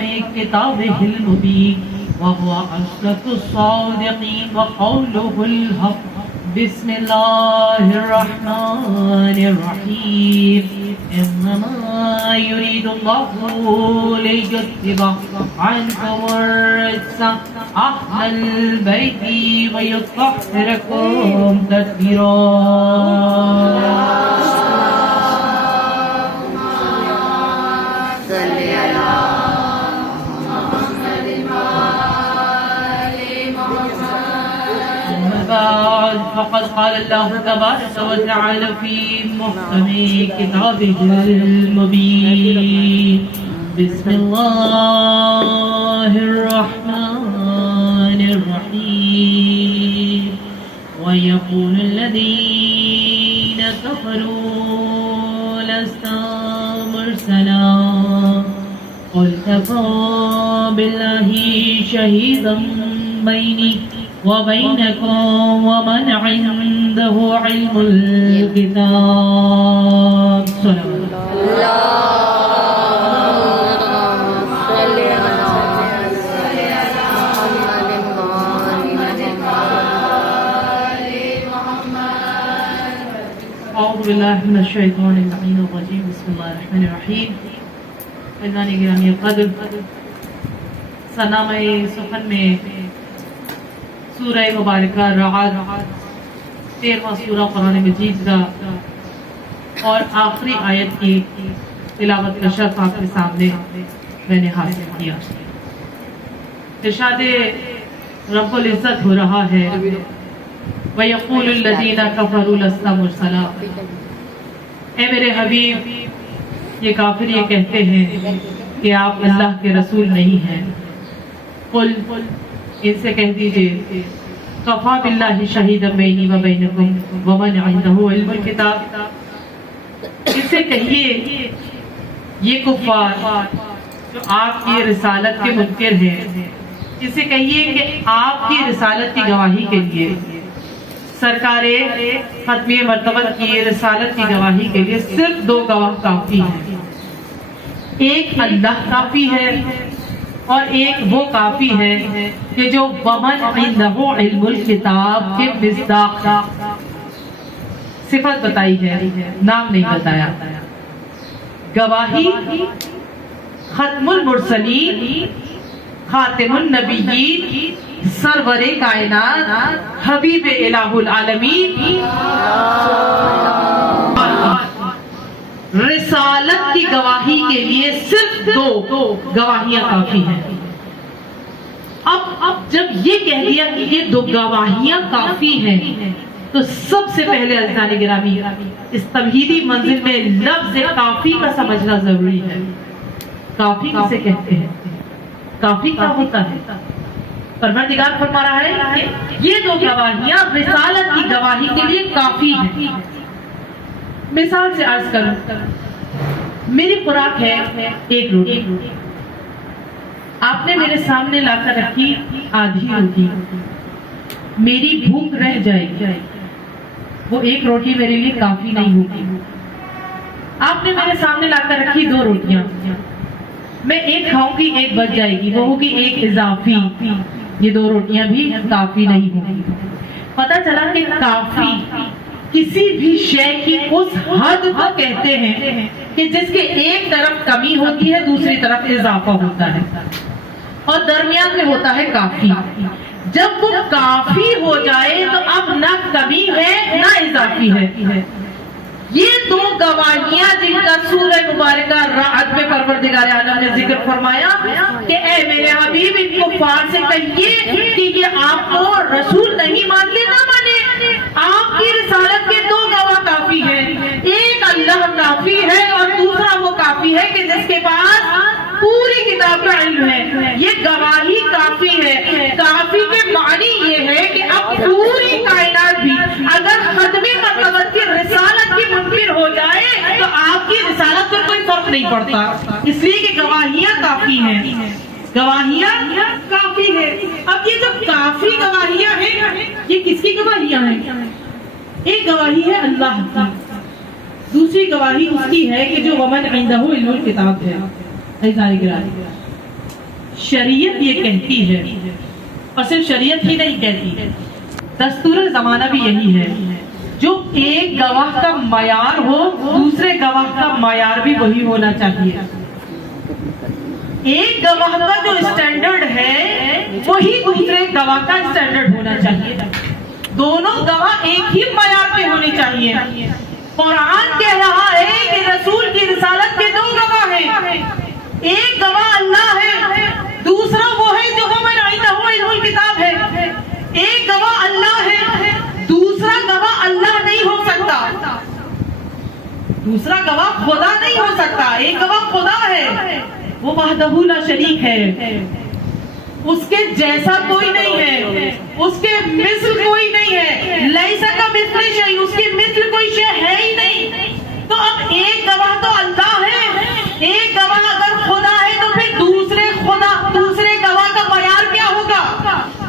محكم كتابه المبين وهو أصدق الصادقين وقوله الحق بسم الله الرحمن الرحيم إنما يريد الله ليذهب عنكم الرجس أهل البيت ويطهركم تطهيرا فقد قال الله تبارك وتعالى في محكم كتابه المبين بسم الله الرحمن الرحيم ويقول الذين كفروا لست مرسلا قل كفى بالله شهيدا بيني وبينكم ومن عنده علم الكتاب صلى أعوذ بالله من الشيطان اللعين الرجيم بسم الله الرحمن الرحيم فإذن گرامی قدر سنامہ سخن میں سورہ مبارکہ رعد 13واں سورہ قرآن مجید کا اور آخری آیت کی تلاوت کا شرف آپ کے سامنے میں نے حاصل کیا. ارشاد رب العزت ہو رہا ہے وَيَقُولُ الَّذِينَ كَفَرُوا لَسْتَ مُرْسَلًا. اے میرے حبیب یہ کافر یہ کہتے ہیں کہ آپ اللہ کے رسول نہیں ہیں. قل ان سے کہہ دیجئے کفا باللہ شہیدا بینی و بینکم ومن عنده علم الکتاب. ان سے کہیے یہ کفار جو آپ کی رسالت کے منکر ہیں ان سے کہیے کہ آپ کی رسالت کی گواہی کے لیے سرکار ختمی مرتبہ کی رسالت کی گواہی کے لیے صرف 2 گواہ کافی ہیں. ایک اللہ کافی ہے اور ایک وہ کافی ہے کہ جو ومن عنده علم الکتاب کے مصداق صفت بتائی ہے نام نہیں بتایا. گواہی ختم المرسلین خاتم النبیین سرور کائنات حبیب الہ العالمین رسالت کی گواہی کے لیے صرف 2 گواہیاں کافی ہیں. اب جب یہ کہہ دیا کہ یہ 2 گواہیاں کافی ہیں تو سب سے پہلے عزیزان گرامی اس تمہیدی منزل میں لفظ کافی کا سمجھنا ضروری ہے. کافی کسے کہتے ہیں؟ کافی کیا ہوتا ہے؟ پروردگار فرما رہا ہے کہ یہ 2 گواہیاں رسالت کی گواہی کے لیے کافی ہیں. مثال سے عرض کروں میری خوراک ہے 1 روٹی. آپ نے میرے سامنے لا کر رکھی آدھی روٹی. میری بھوک رہ جائے گی وہ 1 روٹی میرے لیے کافی نہیں ہوگی. آپ نے میرے سامنے لا کر رکھی 2 روٹیاں. میں 1 کھاؤں گی 1 بچ جائے گی وہ ہوگی 1 اضافی. یہ 2 روٹیاں بھی کافی نہیں ہوگی. پتہ چلا کہ کافی کسی بھی شے کی اس حد کو کہتے ہیں کہ جس کے ایک طرف کمی ہوتی ہے دوسری طرف اضافہ ہوتا ہے اور درمیان میں ہوتا ہے کافی. جب وہ کافی ہو جائے تو اب نہ کمی ہے نہ اضافی ہے. یہ 2 گواہیاں جن کا سورہ مبارکہ رعد میں پروردگار عالم نے ذکر فرمایا کہ اے میرے حبیب ان کفار سے کہیے کہ یہ آپ کو رسول نہیں مانتے نہ مانے. آپ کی رسالت کے 2 گواہ کافی ہیں. ایک اللہ کافی ہے اور دوسرا وہ کافی ہے کہ جس کے پاس پوری کتاب کا علم ہے. یہ گواہی کافی ہے. کافی کے معنی یہ ہے کہ اب پوری کائنات بھی اگر ختمی مرتبہ کی رسالت کی منکر ہو جائے تو آپ کی رسالت پر کوئی فرق نہیں پڑتا. اس لیے کہ گواہیاں کافی ہیں. گواہیاں کافی ہے. اب یہ جو کافی گواہیاں ہیں یہ کس کی گواہیاں ہیں؟ ایک گواہی ہے اللہ کی. دوسری گواہی اس کی ہے کہ جو ومن عنده علم الکتاب ہے. شریعت یہ کہتی ہے، اور صرف شریعت ہی نہیں کہتی، دستور زمانہ بھی یہی ہے، جو ایک گواہ کا معیار ہو دوسرے گواہ کا معیار بھی وہی ہونا چاہیے۔ ایک گواہ کا جو اسٹینڈرڈ ہے وہی دوسرے گواہ کا اسٹینڈرڈ ہونا چاہیے، دونوں گواہ ایک ہی معیار پہ ہونے چاہیے۔ قرآن کہہ رہا ہے کہ رسول کی رسالت کے دو گواہ ہیں، ایک گواہ اللہ ہے، دوسرا وہ ہے جو ومن عنده علم الکتاب ہے۔ ایک گواہ اللہ ہے، دوسرا گواہ اللہ نہیں ہو سکتا، دوسرا گواہ خدا نہیں ہو سکتا، ایک گواہ خدا ہے، وہ وحدہ لا شریک ہے، اس کے جیسا کوئی نہیں ہے، اس کے مثل کوئی نہیں ہے، لیس کمثلہ شیء، اس کی مثل کوئی شے ہے ہی نہیں۔ تو اب ایک گواہ تو اللہ ہے، ایک گواہ اگر خدا ہے تو پھر دوسرے گواہ کا معیار کیا ہوگا؟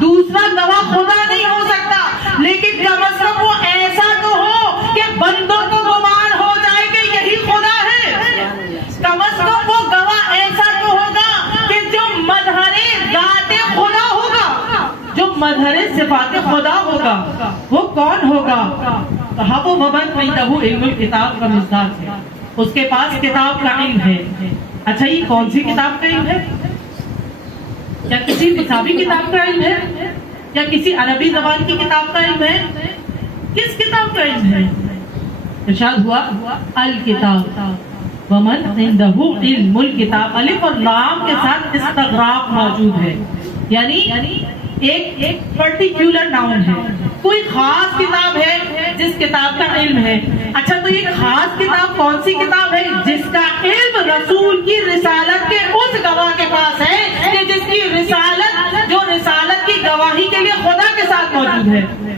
دوسرا گواہ خدا نہیں ہو سکتا، لیکن کم از کم وہ ایسا تو ہو کہ بندوں کو گمان ہو جائے کہ یہی خدا ہے۔ کم از کم وہ گواہ ایسا تو ہوگا کہ جو مظہر ذات خدا ہوگا، جو مظہر صفات خدا ہوگا، وہ کون ہوگا؟ کہا وہ ومن عنده علم الکتاب کا مصداق ہے، اس کے پاس کتاب کا علم ہے۔ اچھا یہ کون سی کتاب کا علم ہے؟ کیا کسی حسابی کتاب کا علم ہے یا کسی عربی زبان کی کتاب کا علم ہے؟ کس کتاب کا علم ہے؟ ارشاد ہوا الکتاب ومن عنده علم الکتاب، الف اور لام کے ساتھ استغراق موجود ہے، یعنی ایک پرٹیکولر ناؤن ہے، کوئی خاص کتاب ہے جس کتاب کا علم ہے۔ اچھا تو یہ خاص کتاب کون سی کتاب ہے؟ جس کا علم رسول کی رسالت کے اس گواہ کے پاس ہے کہ جس کی رسالت، جو رسالت کی گواہی کے لیے خدا کے ساتھ موجود ہے،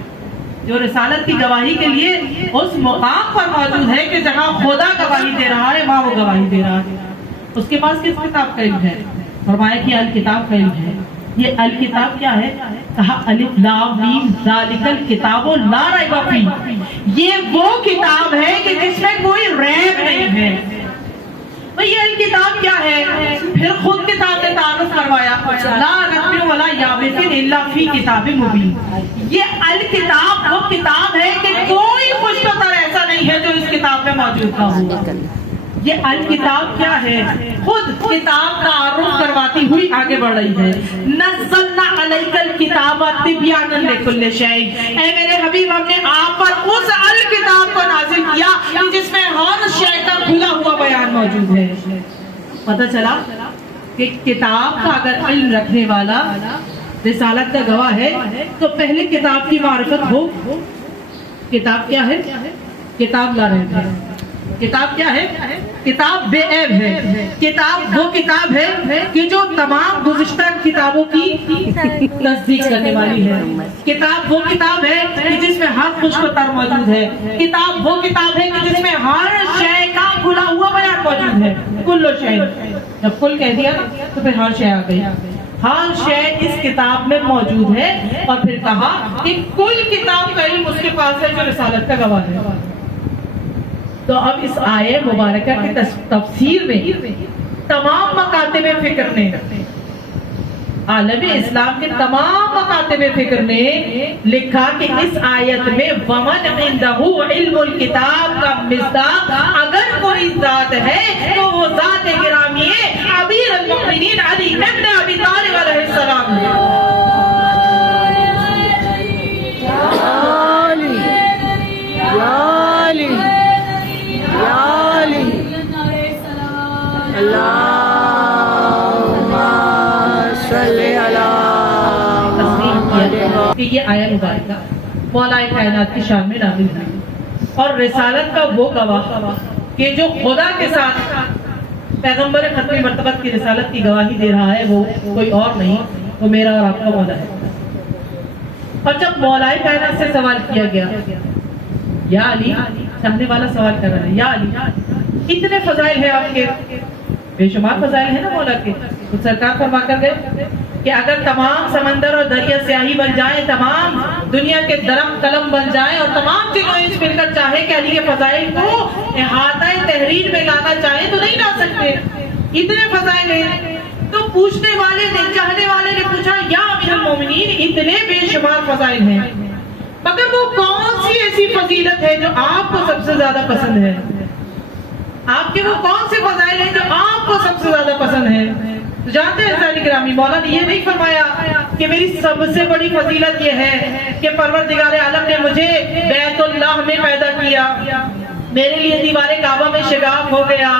جو رسالت کی گواہی کے لیے اس مقام پر موجود ہے کہ جہاں خدا گواہی دے رہا ہے وہاں وہ گواہی دے رہا ہے، اس کے پاس کس کتاب کا علم ہے؟ فرمایا کہ الکتاب کا علم ہے۔ یہ الکتاب کیا ہے؟ کہا الف لام میم ذالک الکتاب لا ریب فیہ، یہ وہ کتاب ہے کہ جس میں کوئی ریب نہیں ہے۔ یہ الکتاب کیا ہے؟ پھر خود کتاب نے تعارف کروایا، لا رتب ولا یابس الا فی کتاب مبین۔ یہ الکتاب وہ کتاب ہے کہ کوئی خوش بطر ایسا نہیں ہے جو اس کتاب میں موجود نہ ہو۔ یہ الکتاب کیا ہے؟ خود کتاب تعارف کرواتی ہوئی آگے بڑھ رہی ہے۔ نزلنا علیک الکتاب تبیانا لکل شیء، اے میرے حبیب ہم نے آپ پر اس الکتاب کو نازل کیا کہ جس میں ہر شے کا کھلا ہوا بیان موجود ہے۔ پتہ چلا کہ کتاب کا اگر علم رکھنے والا رسالت کا گواہ ہے تو پہلے کتاب کی معرفت ہو۔ کتاب کیا ہے؟ کتاب لا ریب ہے۔ کتاب کیا ہے؟ کتاب بے عیب ہے۔ کتاب وہ کتاب ہے کہ جو تمام گزشتہ کتابوں کی تصدیق کرنے والی ہے۔ کتاب وہ کتاب ہے کہ جس میں ہر خوش و تر موجود ہے۔ کتاب وہ کتاب ہے کہ جس میں ہر شے کا کھلا ہوا بیان موجود ہے۔ کل شے، جب کل کہہ دیا تو پھر ہر شے آ گئی، ہر شے اس کتاب میں موجود ہے۔ اور پھر کہا کہ کل کتاب کا علم اس کے پاس ہے جو رسالت کا گواہ ہے۔ تو اب اس آیہ مبارکہ کی تفسیر میں تمام مکاتب فکر نے، عالم اسلام کے تمام مکاتب فکر نے لکھا کہ اس آیت میں ومن عنده علم الکتاب کا مصداق اگر کوئی ذات ہے تو وہ ذات گرامی امیر المؤمنین علی ابن ابی طالب علیہ السلام ہے۔ کہ یہ آیہ مبارکہ مولا کائنات کی شان میں نازل ہوئی اور رسالت کا وہ گواہ کہ جو خدا کے ساتھ پیغمبر ختمی مرتبت کی رسالت کی گواہی دے رہا ہے وہ کوئی اور نہیں، وہ میرا اور آپ کا مولا ہے۔ اور جب مولا کائنات سے سوال کیا گیا، یا علی، چاہنے والا سوال کر رہا ہے، یا علی اتنے فضائل ہیں آپ کے، بے شمار فضائل ہیں نا مولا کے، تو سرکار فرما کر گئے کہ اگر تمام سمندر اور دریا سیاہی بن جائیں، تمام دنیا کے درخت قلم بن جائیں اور تمام چیزیں مل کر چاہے کہ علی کے فضائل کو احاطہ تحریر میں لانا چاہیں تو نہیں لا سکتے، اتنے فضائل ہیں۔ تو پوچھنے والے نے, چاہنے والے نے پوچھا یا امیر المومنین اتنے بے شمار فضائل ہیں, مگر وہ کون سی ایسی فضیلت ہے جو آپ کو سب سے زیادہ پسند ہے؟ آپ کے وہ کون سے فضائل ہیں جو آپ کو سب سے زیادہ پسند ہے؟ جانتے ہیں ساری گرامی, مولا نے یہ نہیں فرمایا کہ میری سب سے بڑی فضیلت یہ ہے کہ پروردگار عالم نے مجھے بیت اللہ میں پیدا کیا, میرے لیے دیوار کعبہ میں شگاف ہو گیا.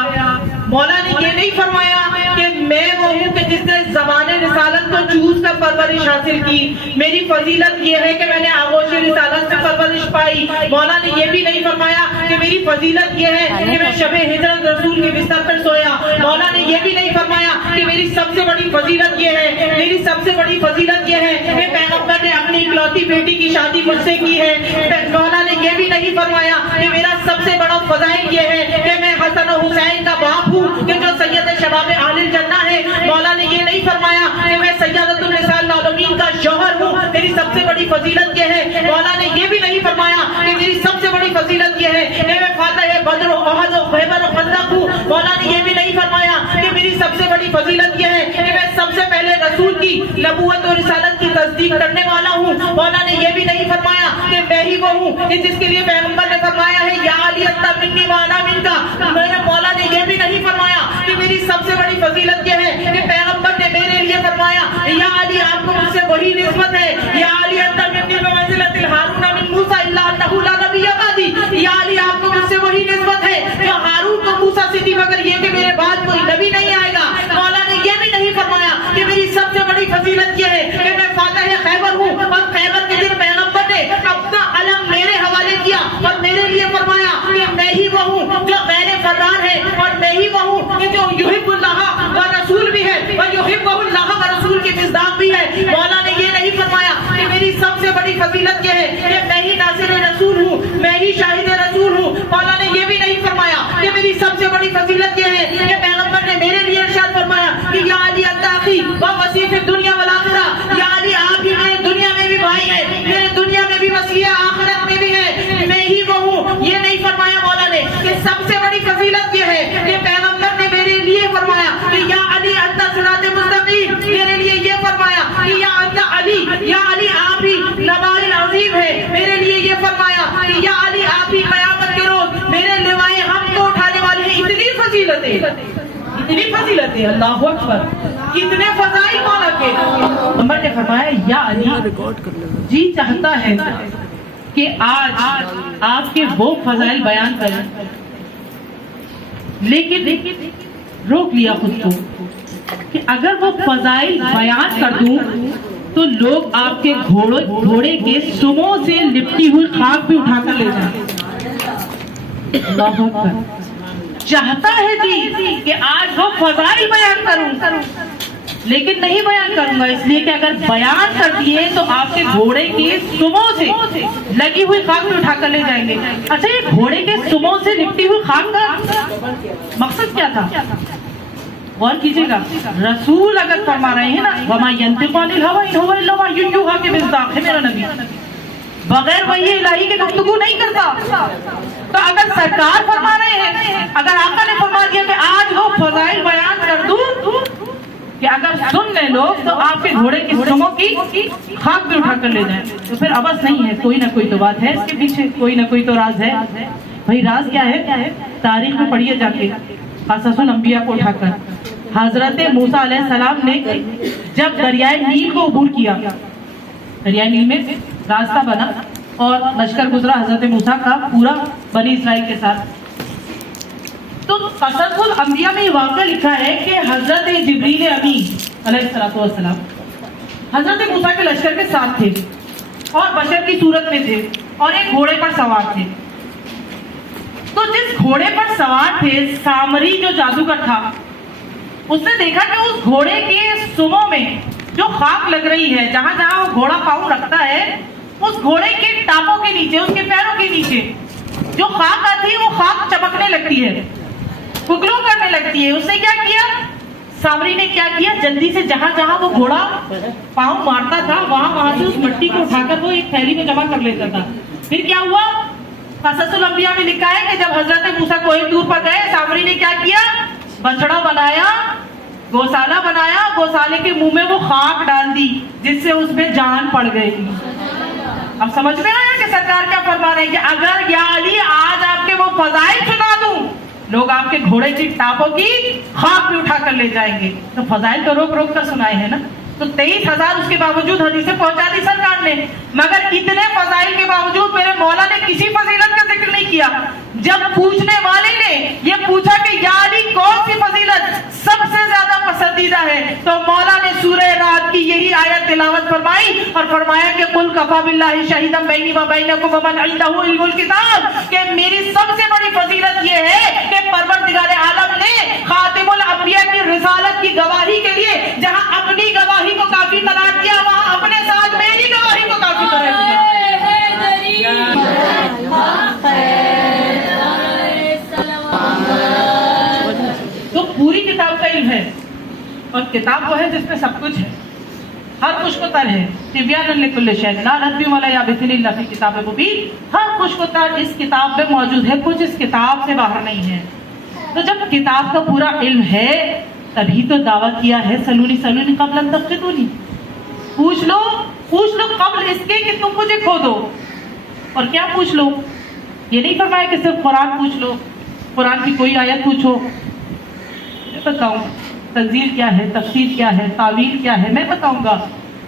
مولا نے یہ نہیں فرمایا کہ میں وہ ہوں کہ جس نے زبان رسالت کو چوز کر پرورش حاصل کی, میری فضیلت یہ ہے کہ میں نے آغوش رسالت سے پرورش پائی. مولا نے یہ بھی نہیں فرمایا کہ میری فضیلت یہ ہے کہ میں شب ہجرت رسول کے بستر پر سویا. مولا نے یہ بھی نہیں فرمایا کہ میری سب سے بڑی فضیلت یہ ہے, میری سب سے بڑی فضیلت یہ ہے کہ پیغمبر نے اپنی اکلوتی بیٹی کی شادی مجھ سے کی ہے. مولا نے یہ بھی نہیں فرمایا کہ میرا سب سے بڑا فضائل یہ ہے کہ میں حسن و حسین کا باپ ہوں کہ جو سید شباب اہل الجنہ ہے. مولا نے یہ نہیں فرمایا کہ میں سیدۃ النساء العالمین کا شوہر ہوں, میری سب سے بڑی فضیلت یہ ہے. مولا نے یہ بھی نہیں فرمایا کہ میری سب سے بڑی فضیلت یہ ہے کہ میں فاتح بدر و احد و خیبر و خندق ہوں. مولا نے یہ بھی نہیں فرمایا کہ میری سب سے بڑی فضیلت یہ ہے کہ میں سب سے پہلے رسول کی نبوت و رسالت کی تصدیق کرنے والا ہوں. مولا نے یہ بھی نہیں فرمایا کہ میں ہی وہ ہوں کہ جس کے لیے پیغمبر نے فرمایا ہے یا علی انت منی وانا منکا. میرے مولا نے یہ بھی نہیں فرمایا کہ میری سب سے بڑی فضیلت یہ ہے کہ پیغمبر نے میرے لیے فرمایا یا علی آپ کو مجھ سے وہی نسبت ہے, یا علی انت منی بمنزلۃ الہارون من موسیٰ الا انہ لا نبی بعدی. یا علی آپ کو مجھ سے وہی نسبت ہے جو ہارون کو موسیٰ سے تھی مگر یہ کہ میرے بعد کوئی نبی نہیں آئے گا. مولا نے یہ بھی نہیں فرمایا کہ میری سب سے بڑی فضیلت یہ ہے کہ میں فاتح خیبر ہوں اور خیبر کے دن پیغمبر نے اپنا علم میرے حوالے کیا اور میرے لیے فرمایا کہ میں ہی وہ ہوں جو غیر فرار ہے, اور میں ہی وہ ہوں کہ جو یحب اللہ و رسول بھی ہے اور یحب اللہ و رسول کی مصداق بھی ہے. مولا نے یہ نہیں فرمایا کہ میری سب سے بڑی فضیلت یہ ہے کہ میں ہی ناصر رسول ہوں, میں ہی شاہد رسول ہوں. مولا نے یہ بھی نہیں فرمایا کہ میری سب سے بڑی فضیلت یہ ہے کہ پیغمبر نے میرے لیے ارشاد فرمایا کہ یا علی انت اخی و وصی فی الدنیا والآخرہ. یا علی آپ ہی میرے دنیا میں بھی بھائی ہیں, میرے دنیا میں بھی وصی ہے, آخرت میں بھی ہے, میں ہی وہ ہوں. یہ نہیں فرمایا مولا نے کہ سب سے بڑی فضیلت یہ ہے کہ پیغمبر نے میرے لیے فرمایا کہ یا علی انت صراط مستقیم. میرے لیے یہ فرمایا کہ یا انت علی, یا علی آپ ہی نوال عظیم ہے. میرے لیے یہ فرمایا کہ یا علی آپ ہی قیامت کے روز میرے لوائے ہم کو اٹھانے والے ہیں. اتنی فضیلتیں, اتنی فضیلتیں, اللہ اکبر, کتنے فضائل مولا کے. پیغمبر نے فرمایا یا علی جی چاہتا ہے کہ آج آپ کے وہ فضائل بیان کریں, لیکن روک لیا خود کو کہ اگر وہ فضائل بیان کر دوں تو لوگ آپ کے گھوڑے کے سموں سے لپٹی ہوئی خاک بھی اٹھا کر لے جائیں. اللہ اکبر. چاہتا ہے جی کہ آج وہ فضائل بیان کروں, لیکن نہیں بیان کروں گا اس لیے کہ اگر بیان کر دیے تو آپ کے گھوڑے کے سموں سے لگی ہوئی خاک بھی اٹھا کر لے جائیں گے. اچھا, یہ گھوڑے کے سموں سے لپٹی ہوئی خاک کا مقصد کیا تھا؟ غور کیجیے گا, رسول اگر فرما رہے ہیں نا وما ينطق عن الهوى ان هو الا وحی یوحی کے مصداق ہے میرا نبی, بغیر وحی الہی کے گفتگو نہیں کرتا. تو اگر سرکار فرما رہے ہیں, اگر آقا نے فرما دیا کہ آج وہ فضائل بیان کر دوں کہ اگر سن لیں لوگ تو آپ کے گھوڑے کی سموں کی خاک بھی اٹھا کر لے جائیں, تو پھر عبث نہیں ہے, کوئی نہ کوئی تو بات ہے اس کے پیچھے, کوئی نہ کوئی تو راز ہے. بھائی راز کیا ہے؟ تاریخ میں پڑھیے جا کے قصص الانبیاء کو اٹھا کر. حضرت موسیٰ علیہ السلام نے جب دریائے نیل کو عبور کیا, دریائے نیل میں راستہ بنا اور لشکر گزرا حضرت موسیٰ کا پورا بنی اسرائیل کے ساتھ, تو قصص الانبیاء میں یہ واقعہ لکھا ہے کہ حضرت جبریل امین علیہ السلام حضرت موسیٰ کے لشکر کے ساتھ تھے اور بشر کی صورت میں تھے اور ایک گھوڑے پر سوار تھے. تو جس گھوڑے پر سوار تھے سامری جو جادوگر تھا, اس نے دیکھا کہ اس گھوڑے کے سموں میں جو خاک لگ رہی ہے, جہاں جہاں وہ گھوڑا پاؤں رکھتا ہے, اس گھوڑے کے ٹانپوں کے نیچے, اس کے پیروں کے نیچے جو خاک آتی ہے وہ خاک چمکنے لگتی ہے, پگلو کرنے لگتی ہے. اس نے کیا کیا, سامری نے کیا کیا, جلدی سے جہاں جہاں وہ گھوڑا پاؤں مارتا تھا وہاں سے اس مٹی کو اٹھا کر وہ ایک تھیلی میں جمع کر لیتا تھا. پھر کیا ہوا, قصص الانبیاء میں لکھا ہے کہ جب حضرت موسیٰ کوہ طور پر گئے, سامری نے کیا کیا, بچڑا بنایا, گوشالہ بنایا, گوشالے کے منہ میں وہ خاک ڈال دی جس سے اس میں جان پڑ گئی. اب سمجھ میں آیا کہ سرکار کیا فرما رہے ہیں کہ اگر یا علی آج آپ کے وہ فضائل سنا دوں, لوگ آپ کے گھوڑے کی ٹاپوں کی خاک بھی اٹھا کر لے جائیں گے. تو فضائل تو روک روک کر سنائے ہیں نا, تو 23,000 اس کے باوجود حدیثیں پہنچا دی سرکار نے, مگر اتنے فضائل کے باوجود میرے مولا نے کسی فضیلت کا ذکر نہیں کیا. جب پوچھنے والے نے یہ پوچھا کہ یا علی کون سی فضیلت سب سے زیادہ پسندیدہ ہے, تو مولا نے سورہ رعد کی یہی آیت تلاوت فرمائی اور فرمایا کہ قل کفی باللہ شہیدا بینی و بینکم ومن عنده علم الکتاب, کہ میری سب سے بڑی فضیلت یہ ہے کہ پروردگار عالم نے خاتم الانبیاء کی رسالت کی گواہی کے لیے جہاں اپنی گواہی کو کافی قرار دیا, وہاں اپنے ساتھ میری گواہی کو کافی قرار دیا. تو پوری کتاب کا علم ہے, اور کتاب وہ ہے جس میں سب کچھ ہے, ہر خوش کو تر ہے. تبیان لکل شیء لا رتب ولا یابس الا فی کتاب مبین, ہر خوش کو تر اس کتاب میں موجود ہے, کچھ اس کتاب سے باہر نہیں ہے. تو جب کتاب کا پورا علم ہے تبھی تو دعویٰ کیا ہے سلونی سلونی قبل ان تفتونی, پوچھ لو قبل اس کے کہ تم مجھے کھودو. اور کیا پوچھ لو, یہ نہیں فرمایا کہ صرف قرآن پوچھ لو, قرآن کی کوئی آیت پوچھو, میں بتاؤں تنزیل کیا ہے, تفسیر کیا ہے, تعویل کیا ہے, میں بتاؤں گا.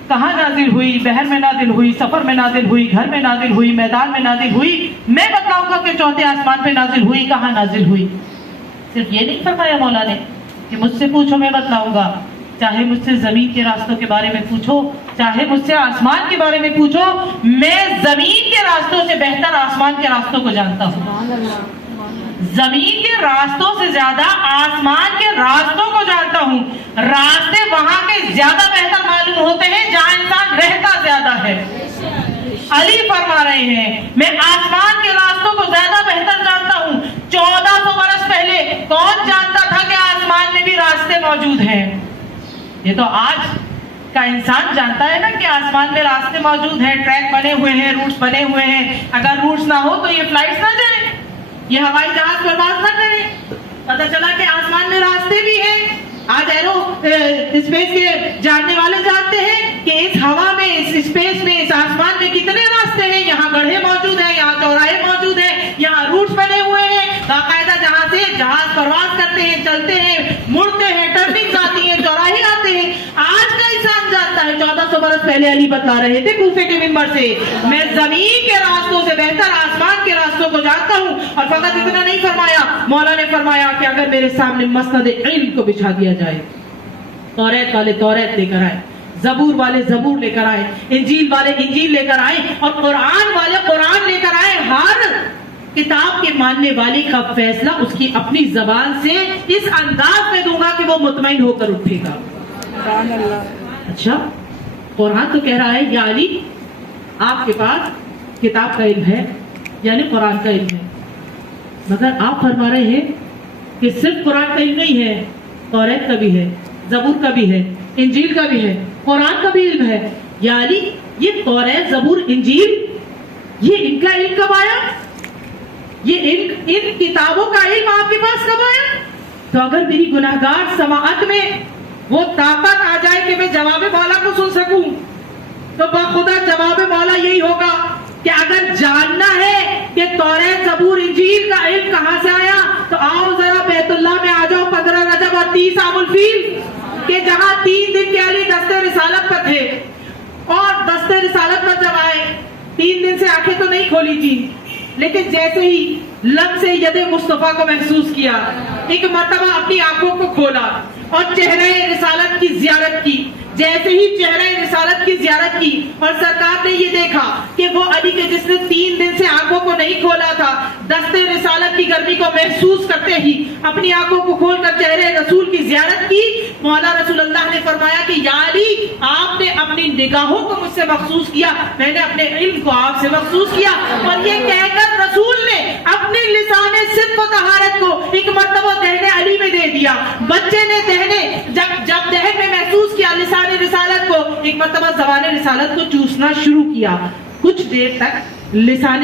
کہاں نازل ہوئی, بحر میں نازل ہوئی, سفر میں نازل ہوئی, گھر میں نازل ہوئی, میدان میں نازل ہوئی, میں بتاؤں گا کہ چوتھے آسمان پہ نازل ہوئی, کہاں نازل ہوئی. صرف یہ نہیں فرمایا مولا نے کہ مجھ سے پوچھو میں بتلاؤں گا, چاہے مجھ سے زمین کے راستوں کے بارے میں پوچھو, چاہے مجھ سے آسمان کے بارے میں پوچھو, میں زمین کے راستوں سے بہتر آسمان کے راستوں کو جانتا ہوں. زمین کے راستوں سے زیادہ آسمان کے راستوں کو جانتا ہوں. راستے وہاں کے زیادہ بہتر معلوم ہوتے ہیں جہاں انسان رہتا زیادہ ہے. علی فرما رہے ہیں میں آسمان کے راستوں کو زیادہ بہتر جانتا ہوں. 1400 برس پہلے کون جانتا تھا کہ آسمان میں بھی راستے موجود ہیں؟ یہ تو آج کا انسان جانتا ہے نا کہ آسمان میں راستے موجود ہیں, ٹریک بنے ہوئے ہیں, روٹس بنے ہوئے ہیں. اگر روٹس نہ ہو تو یہ فلائٹس نہ جائیں, یہ ہوائی جہاز پرواز نہ کریں. پتہ چلا کہ آسمان میں راستے بھی ہیں. آج ایرو اسپیس کے جاننے والے جانتے ہیں کہ اس ہوا میں, اس اسپیس میں, اس آسمان میں کتنے راستے ہیں. یہاں گڑھے موجود ہیں, یہاں چوراہے موجود ہیں, یہاں روٹس بنے ہوئے ہیں. باقاعدہ جہاں سے جہاز پرواز کرتے ہیں, چلتے ہیں, مڑتے ہیں, ٹرننگ آتی ہیں, چوراہے آتے ہیں. آج کا انسان جانتا ہے. 1400 برس پہلے علی بتلا رہے تھے کوفے کے منبر سے میں زمین کے راستوں سے بہتر آسمان کے راستوں کو جانتا ہوں. اور فقط اتنا نہیں فرمایا, مولا نے فرمایا کہ اگر میرے سامنے مسند علم کو بچھا دیا جائے, توریت والے توریت لے کر آئے, زبور والے زبور لے کر آئے, انجیل والے انجیل لے کر آئے, اور قرآن والے قرآن لے کر آئے, ہر کتاب کے ماننے والے کا فیصلہ اس کی اپنی زبان سے اس انداز میں دوں گا کہ وہ مطمئن ہو کر اٹھے گا. اچھا, قرآن تو کہہ رہا ہے یا علی آپ کے پاس کتاب کا علم ہے, یعنی قرآن کا علم ہے, مگر آپ فرما رہے ہیں کہ صرف قرآن کا علم نہیں ہے, توریت کا بھی ہے, زبور کا بھی ہے, انجیل کا بھی ہے, قرآن کا بھی علم ہے. یا علی یہ توریت, زبور, انجیل, یہ ان کا علم کب آیا؟ یہ ان کتابوں کا علم آپ کے پاس کب آیا؟ تو اگر میری گناہگار سماعت میں وہ طاقت آ جائے کہ میں جواب مولا کو سن سکوں, تو بخدا جواب مولا یہی ہوگا کہ اگر جاننا ہے کہ توریت, زبور, انجیل کا علم کہاں سے آیا, تو آؤ ذرا بیت اللہ میں آ جاؤ 15 رجب اور 30 عام الفیل, کہ جہاں 3 دن کے علی دستے رسالت پر تھے, اور دستے رسالت پر جب آئے 3 دن سے آنکھیں تو نہیں کھولی تھی, لیکن جیسے ہی لب سے ید مصطفیٰ کو محسوس کیا, ایک مرتبہ اپنی آنکھوں کو کھولا اور چہرہ رسالت کی زیارت کی. جیسے ہی چہرہ رسالت کی زیارت کی اور سرکار نے یہ دیکھا کہ وہ علی کے جس نے 3 دن سے آنکھوں کو نہیں کھولا تھا, دستے رسالت کی گرمی کو محسوس کرتے ہی اپنی آنکھوں کو کھول کر چہرہ رسول کی زیارت کی, مولا رسول اللہ نے فرمایا کہ یا علی آپ نے اپنی نگاہوں کو مجھ سے مخصوص کیا, میں نے اپنے علم کو آپ سے مخصوص کیا. اور یہ کہہ کر رسول نے اپنی لسان صدق و طہارت کو ایک مرتبہ دہن علی میں دے دیا. بچے نے جب دہن میں محسوس کیا لسان رسالت کو, ایک مرتبہ زبان رسالت کو چوسنا شروع کیا. کچھ دیر تک لسان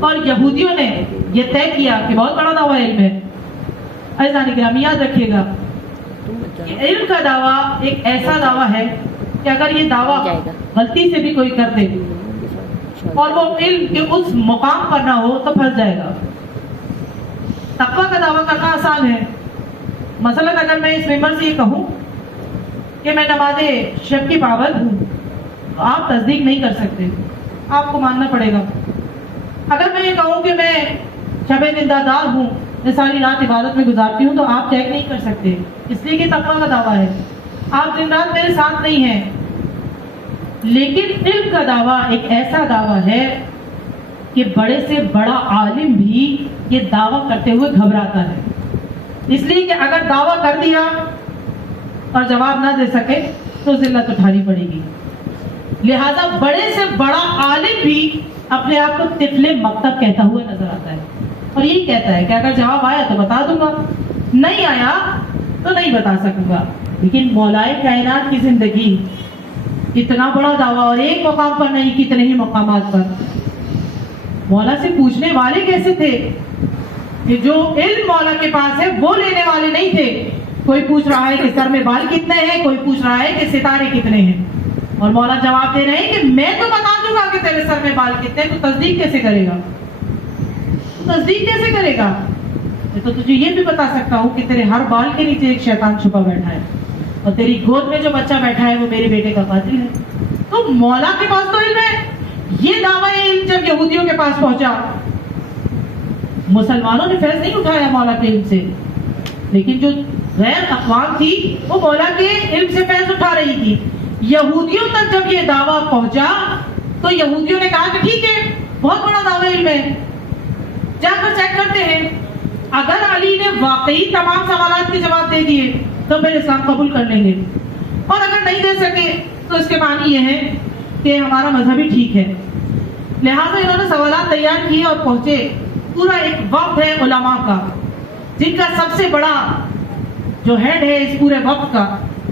اور یہودیوں نے یہ طے کیا کہ بہت بڑا دعویٰ علم ہے. عزیزان گرامی یاد رکھیے گا کہ علم کا دعویٰ ایک ایسا دعویٰ ہے کہ اگر یہ دعویٰ غلطی سے بھی کوئی کر دے اور وہ علم کے اس مقام پر نہ ہو تو پھنس جائے گا. تقویٰ کا دعویٰ کرنا آسان ہے. مثلا اگر میں اس ممبر سے یہ کہوں کہ میں نماز شب کی پابند ہوں تو آپ تصدیق نہیں کر سکتے, آپ کو ماننا پڑے گا. اگر میں یہ کہوں کہ میں شب زندہ دار ہوں, میں ساری رات عبادت میں گزارتی ہوں, تو آپ چیک نہیں کر سکتے, اس لیے کہ تقویٰ کا دعویٰ ہے, آپ دن رات میرے ساتھ نہیں ہیں. لیکن علم کا دعویٰ ایک ایسا دعویٰ ہے کہ بڑے سے بڑا عالم بھی یہ دعویٰ کرتے ہوئے گھبراتا ہے, اس لیے کہ اگر دعویٰ کر دیا اور جواب نہ دے سکے تو ذلت اٹھانی پڑے گی. لہذا بڑے سے بڑا عالم بھی اپنے آپ کو طفل مکتب کہتا ہوا نظر آتا ہے, اور یہی کہتا ہے کہ اگر جواب آیا تو بتا دوں گا, نہیں آیا تو نہیں بتا سکوں گا. لیکن مولائے کائنات کی زندگی اتنا بڑا دعویٰ, اور ایک مقام پر نہیں کتنے ہی مقامات پر. مولا سے پوچھنے والے کیسے تھے کہ جو علم مولا کے پاس ہے وہ لینے والے نہیں تھے. کوئی پوچھ رہا ہے کہ سر میں بال کتنے ہیں, کوئی پوچھ رہا ہے کہ ستارے کتنے ہیں, اور مولا جواب دے رہے ہیں کہ میں تو بتا دوں گا کہ تیرے سر میں بال کتنے ہیں. تو تصدیق کیسے کرے گا, تصدیق کیسے کرے گا؟ میں تو تجھے یہ بھی بتا سکتا ہوں کہ تیرے ہر بال کے نیچے ایک شیطان چھپا بیٹھا ہے, اور تیری گود میں جو بچہ بیٹھا ہے وہ میرے بیٹے کا قاتل ہے. تو مولا کے پاس تو علم ہے. یہ دعویٰ علم جب یہودیوں کے پاس پہنچا, مسلمانوں نے فیض نہیں اٹھایا مولا کے علم سے, لیکن جو غیر اقوام تھی وہ مولا کے علم سے فیض اٹھا رہی تھی. یہودیوں تک جب یہ دعویٰ پہنچا تو یہودیوں نے کہا کہ ٹھیک ہے, بہت بڑا دعویٰ علم ہے, جا کر چیک کرتے ہیں. اگر علی نے واقعی تمام سوالات کے جواب دے دیے تو پھر اسلام قبول کر لیں گے, اور اگر نہیں دے سکے تو اس کے معنی یہ ہے کہ ہمارا مذہب ہی ٹھیک ہے. لہٰذا انہوں نے سوالات تیار کیے اور پہنچے. پورا ایک وقت ہے علماء کا, جن کا سب سے بڑا جو ہیڈ ہے اس پورے وقت کا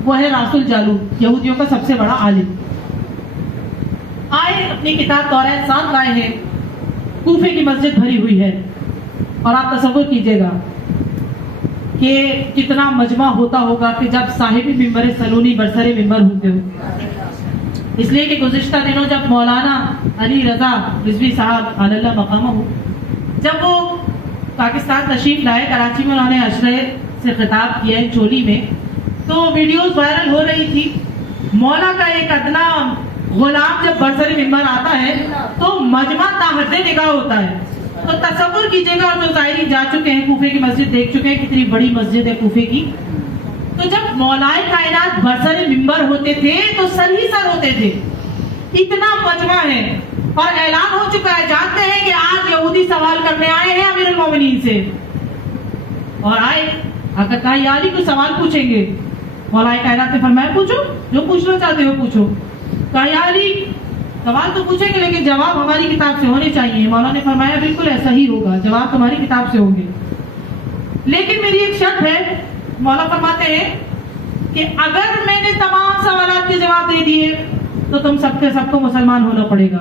وہ ہے راس الجالوت, یہودیوں کا سب سے بڑا عالم. آئے اپنی کتاب توریت ساتھ لائے ہیں. کوفے کی مسجد بھری ہوئی ہے, اور آپ تصور کیجئے گا کہ کتنا مجمع ہوتا ہوگا کہ جب صاحب ممبر سلونی برسر ممبر ہوتے ہو. اس لیے کہ گزشتہ دنوں جب مولانا علی رضا رضوی صاحب علی اللہ مقامہ ہو, جب وہ پاکستان تشریف لائے, کراچی میں انہوں نے اشرے سے خطاب کیا چولی میں, تو ویڈیوز وائرل ہو رہی تھی. مولا کا ایک ادنا غلام جب برسر ممبر آتا ہے تو مجمع تاحد نگاہ ہوتا ہے. تو تصور کیجئے گا, اور جو زائرین جا چکے ہیں کوفے کی مسجد دیکھ چکے ہیں کتنی بڑی مسجد ہے کوفے کی, تو جب مولائے کائنات برسر ممبر ہوتے تھے تو سر ہی سر ہوتے تھے. اتنا مجمع ہے, اور اعلان ہو چکا ہے, جانتے ہیں کہ آج یہودی سوال کرنے آئے ہیں امیر المومنین سے, اور آئے اگر کہا یا علی کوئی سوال پوچھیں گے. مولائے کائنات نے فرمایا پوچھو, جو پوچھنا چاہتے ہو پوچھو. کہا یا علی سوال تو پوچھیں گے لیکن جواب ہماری کتاب سے ہونے چاہیے. مولا نے فرمایا بالکل ایسا ہی ہوگا, جواب تمہاری کتاب سے ہوں گے, لیکن میری ایک شرط ہے. مولا فرماتے ہیں کہ اگر میں نے تمام سوالات کے جواب دے دیے تو تم سب کے سب کو مسلمان ہونا پڑے گا,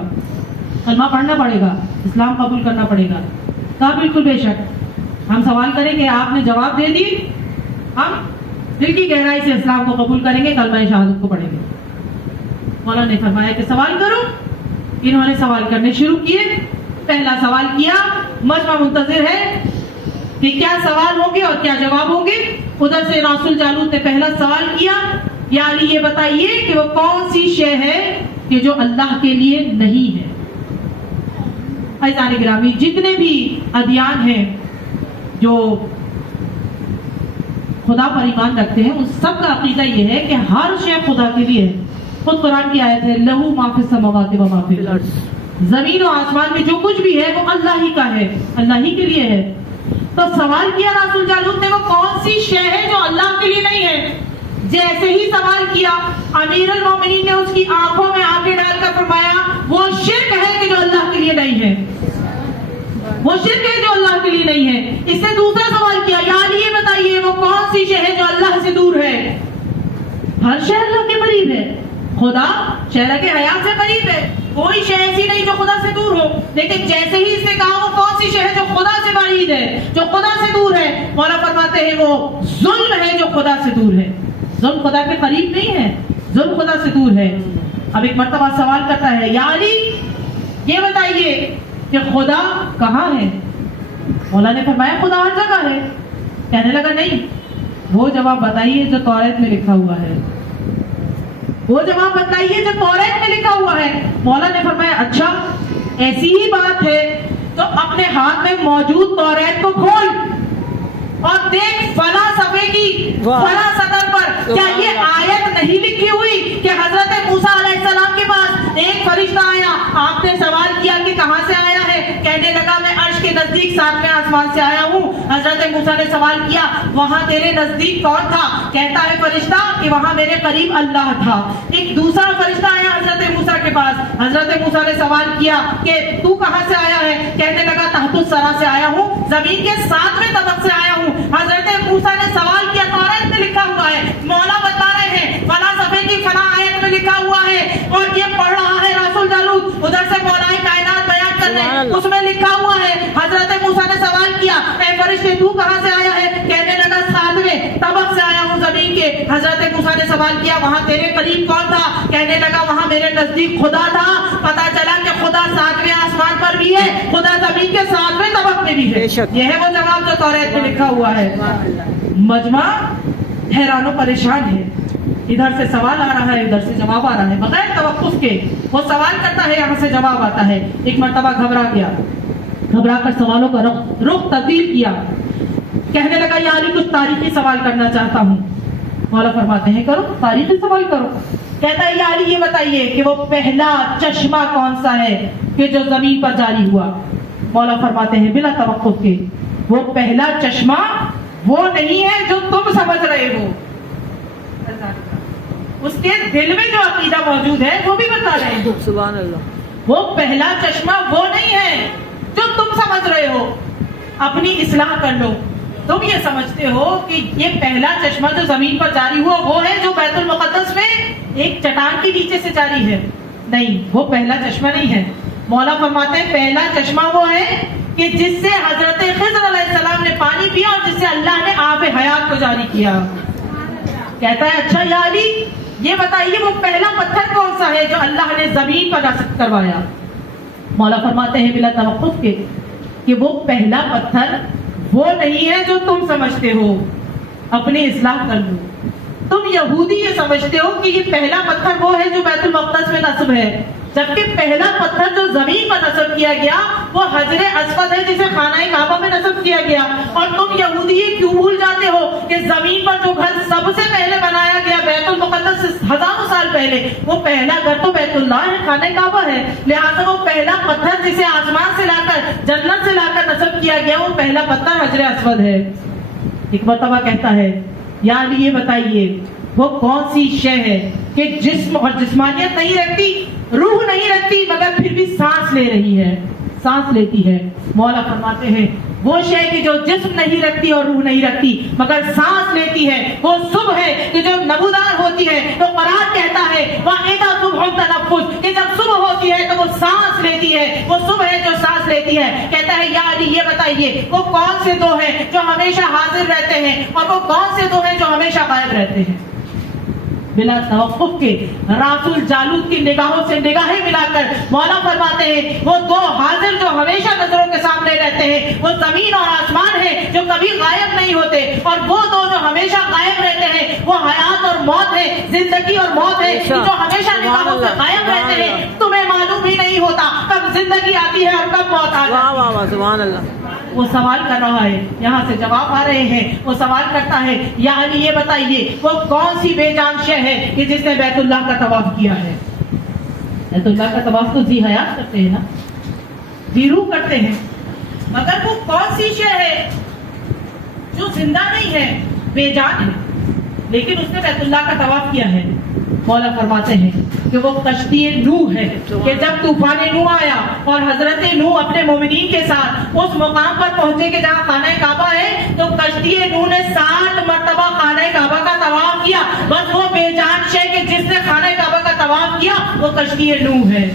کلمہ پڑھنا پڑے گا, اسلام قبول کرنا پڑے گا. کہا بالکل بے شک, ہم سوال کریں گے, آپ نے جواب دے دی, ہم دل کی گہرائی سے اسلام کو قبول کریں گے, کلمہ شہادت کو پڑھیں گے. مولا نے فرمایا کہ سوال کرو. انہوں نے سوال کرنے شروع کیے. پہلا سوال کیا, مجمع منتظر ہے کہ کیا سوال ہوں گے اور کیا جواب ہوں گے. ادھر سے راس الجالوت نے پہلا سوال کیا, یا علی یہ بتائیے کہ وہ کون سی شے ہے کہ جو اللہ کے لیے نہیں ہے. عزیزان گرامی, جتنے بھی ادیان ہیں جو خدا پر ایمان رکھتے ہیں ان سب کا عقیدہ یہ ہے کہ ہر شے خدا کے لیے ہے. خود قرآن کی آیت ہے, لہو ما فی السماوات و ما فی الارض, زمین و آسمان میں جو کچھ بھی ہے وہ اللہ ہی کا ہے, اللہ ہی کے لیے ہے. تو سوال کیا راس الجالوت نے, وہ کون سی شے ہے جو اللہ کے لیے نہیں ہے. جیسے ہی سوال کیا, امیر المومنین نے اس کی آنکھوں میں آنکھیں ڈال کر فرمایا وہ شرک ہے کہ جو اللہ کے لیے نہیں ہے, وہ شرک ہے جو اللہ کے لیے نہیں ہے. اس سے دوسرا سوال کیا, یا علی یہ بتائیے وہ کون سی شے ہے جو اللہ سے دور ہے. ہر شے اللہ کے قریب ہے, خدا شہرہ کے حیات سے قریب ہے, کوئی شے ایسی نہیں جو خدا سے دور ہو، لیکن جیسے ہی اس نے کہا وہ کون سی شے ہے جو خدا سے بعید ہے، جو خدا سے دور ہے، مولا فرماتے ہیں وہ ظلم ہے جو خدا سے دور ہے۔ ظلم خدا کے قریب نہیں ہے، ظلم خدا سے دور ہے۔ اب ایک مرتبہ سوال کرتا ہے، یا علی یہ بتائیے کہ خدا کہاں ہے؟ مولا نے فرمایا خدا ہر جگہ ہے۔ کہنے لگا نہیں، وہ جواب بتائیے جو توریت میں لکھا ہوا ہے، وہ جواب بتائیے جو توریت میں لکھا ہوا ہے۔ مولا نے فرمایا اچھا ایسی ہی بات ہے تو اپنے ہاتھ میں موجود توریت کو کھول اور دیکھ فلاں صفحے کی فلاں سطر پر کیا یہ آیت نہیں لکھی ہوئی کہ حضرت موسیٰ علیہ السلام کے پاس ایک فرشتہ آیا، آپ نے سوال کیا کہ کہاں سے آیا ہے؟ کہنے لگا میں عرش کے نزدیک 7ویں آسمان سے آیا ہوں۔ حضرت موسیٰ نے سوال کیا وہاں تیرے نزدیک کون تھا؟ کہتا ہے فرشتہ کہ وہاں میرے قریب اللہ تھا۔ ایک دوسرا فرشتہ آیا حضرت موسیٰ کے پاس، حضرت موسیٰ نے سوال کیا کہ تو کہاں سے آیا ہے؟ کہنے لگا تحت الثری سے آیا ہوں، زمین کے 7ویں طبق سے آیا ہوں۔ حضرت موسیٰ نے سوال کیا توریت میں لکھا ہوا ہے، مولا بتا رہے ہیں فلاں صفحے کی فلاں آیت میں لکھا ہوا ہے، اور یہ پڑھ رہا ہے رسول جالوت، ادھر سے مولا کائنات بیان کر رہے ہیں، اس میں لکھا ہوا ہے۔ حضرت موسیٰ نے سوال کیا اے فرشتے تو کہاں سے آیا ہے؟ کہنے لگا 7ویں طبق سے آیا ہوں زمین کے۔ حضرت موسیٰ نے سوال کیا وہاں تیرے قریب کون تھا؟ کہنے لگا وہاں میرے نزدیک خدا تھا۔ پتا چلا کہ خدا 7ویں آسمان پر بھی ہے، خدا زمین کے 7ویں طبق میں بھی ہے۔ یہ ہے وہ جواب جو توریت میں لکھا ہوا ہے۔ مجمع حیران و پریشان ہے، ادھر سے سوال آ رہا ہے ادھر سے جواب آ رہا ہے، بغیر توقف کے وہ سوال کرتا ہے یہاں سے جواب آتا ہے۔ ایک مرتبہ گھبرا گیا، گھبرا کر سوالوں کا رخ تبدیل کیا، کہنے لگا یا علی کچھ تاریخی سوال کرنا چاہتا ہوں۔ مولا فرماتے ہیں کرو تاریخی سوال کرو۔ کہتا ہے یا علی یہ بتائیے کہ وہ پہلا چشمہ کون سا ہے کہ جو زمین پر جاری ہوا؟ مولا فرماتے ہیں بلا توقف کے وہ پہلا چشمہ وہ نہیں ہے جو تم سمجھ رہے ہو، اس کے دل میں جو عقیدہ موجود ہے وہ بھی بتا رہے ہیں۔ سبحان اللہ۔ وہ پہلا چشمہ وہ نہیں ہے جو تم سمجھ رہے ہو، اپنی اصلاح کر لو۔ تم یہ سمجھتے ہو کہ یہ پہلا چشمہ جو زمین پر جاری ہوا وہ ہے جو بیت المقدس میں ایک چٹان کے نیچے سے جاری ہے، نہیں وہ پہلا چشمہ نہیں ہے۔ مولا فرماتے ہیں پہلا چشمہ وہ ہے کہ جس سے حضرت خضر علیہ السلام نے پانی پیا اور جس سے اللہ نے آب حیات کو جاری کیا۔ کہتا ہے اچھا یا علی یہ بتائیے وہ پہلا پتھر کون سا ہے جو اللہ نے زمین پر نصب کروایا؟ مولا فرماتے ہیں بلا توقف کے کہ وہ پہلا پتھر وہ نہیں ہے جو تم سمجھتے ہو، اپنی اصلاح کر لو۔ تم یہودی یہ سمجھتے ہو کہ یہ پہلا پتھر وہ ہے جو بیت المقدس میں نصب ہے، جبکہ پہلا پتھر جو زمین پر نصب کیا گیا وہ حجر اسود ہے جسے خانہ کعبہ میں نصب کیا گیا۔ اور تم یہودی یہ کیوں بھول جاتے ہو کہ زمین پر جو گھر سب سے پہلے بنایا گیا بیت المقدس سے ہزاروں سال پہلے، وہ پہلا گھر تو بیت اللہ ہے، خانہ کعبہ ہے، لہٰذا وہ پہلا پتھر جسے آسمان سے لا کر جنت سے لا کر نصب کیا گیا وہ پہلا پتھر حجر اسود ہے۔ ایک مرتبہ کہتا ہے یا علی یہ بتائیے وہ کون سی شے ہے کہ جسم اور جسمانیت نہیں رکھتی، روح نہیں رکھتی، مگر پھر بھی سانس لے رہی ہے، سانس لیتی ہے؟ مولا فرماتے ہیں وہ شے کہ جو جسم نہیں رکھتی اور روح نہیں رکھتی مگر سانس لیتی ہے وہ صبح ہے کہ جو نبودار ہوتی ہے۔ تو قرآن کہتا ہے وَإِذَا صُبْحٌ تَنَفُّسٌ کہ جب صبح ہوتی ہے تو وہ سانس لیتی ہے، وہ صبح ہے جو سانس لیتی ہے۔ کہتا ہے یا علی یہ بتائیے وہ کون سے دو ہیں جو ہمیشہ حاضر رہتے ہیں اور وہ کون سے دو ہیں جو ہمیشہ غائب رہتے ہیں؟ بلا توقف کے رسول جالوت کی نگاہوں سے نگاہیں ملا کر مولا فرماتے ہیں وہ دو حاضر جو ہمیشہ نظروں کے سامنے رہتے ہیں وہ زمین اور آسمان ہے جو کبھی غائب نہیں ہوتے، اور وہ دو جو ہمیشہ غائب رہتے ہیں وہ حیات اور موت ہے، زندگی اور موت ہے، جو ہمیشہ نگاہوں سے غائب رہتے ہیں۔ تمہیں معلوم بھی نہیں ہوتا کب زندگی آتی ہے اور کب موت آتی ہے۔ واہ واہ سبحان اللہ۔ وہ سوال کر رہا ہے، یہاں سے جواب آ رہے ہیں۔ وہ سوال کرتا ہے یا علی یہ بتائیے وہ کون سی بے جان شے ہے کہ جس نے بیت اللہ کا طواف کیا ہے؟ بیت اللہ کا طواف تو جی حیات کرتے ہیں نا، جی روح کرتے ہیں، مگر وہ کون سی شے ہے جو زندہ نہیں ہے، بے جان ہے، لیکن اس نے بیت اللہ کا طواف کیا ہے؟ مولا فرماتے ہیں کہ وہ کشتی نوح ہے کہ جب طوفان نوح آیا اور حضرت نوح اپنے مومنین کے ساتھ اس مقام پر پہنچے کہ جہاں خانہ کعبہ ہے تو کشتی نوح نے 7 مرتبہ خانہ کعبہ کا طواف کیا۔ بس وہ بے جان شے کہ جس نے خانہ کعبہ کا طواف کیا وہ کشتی نوح ہے۔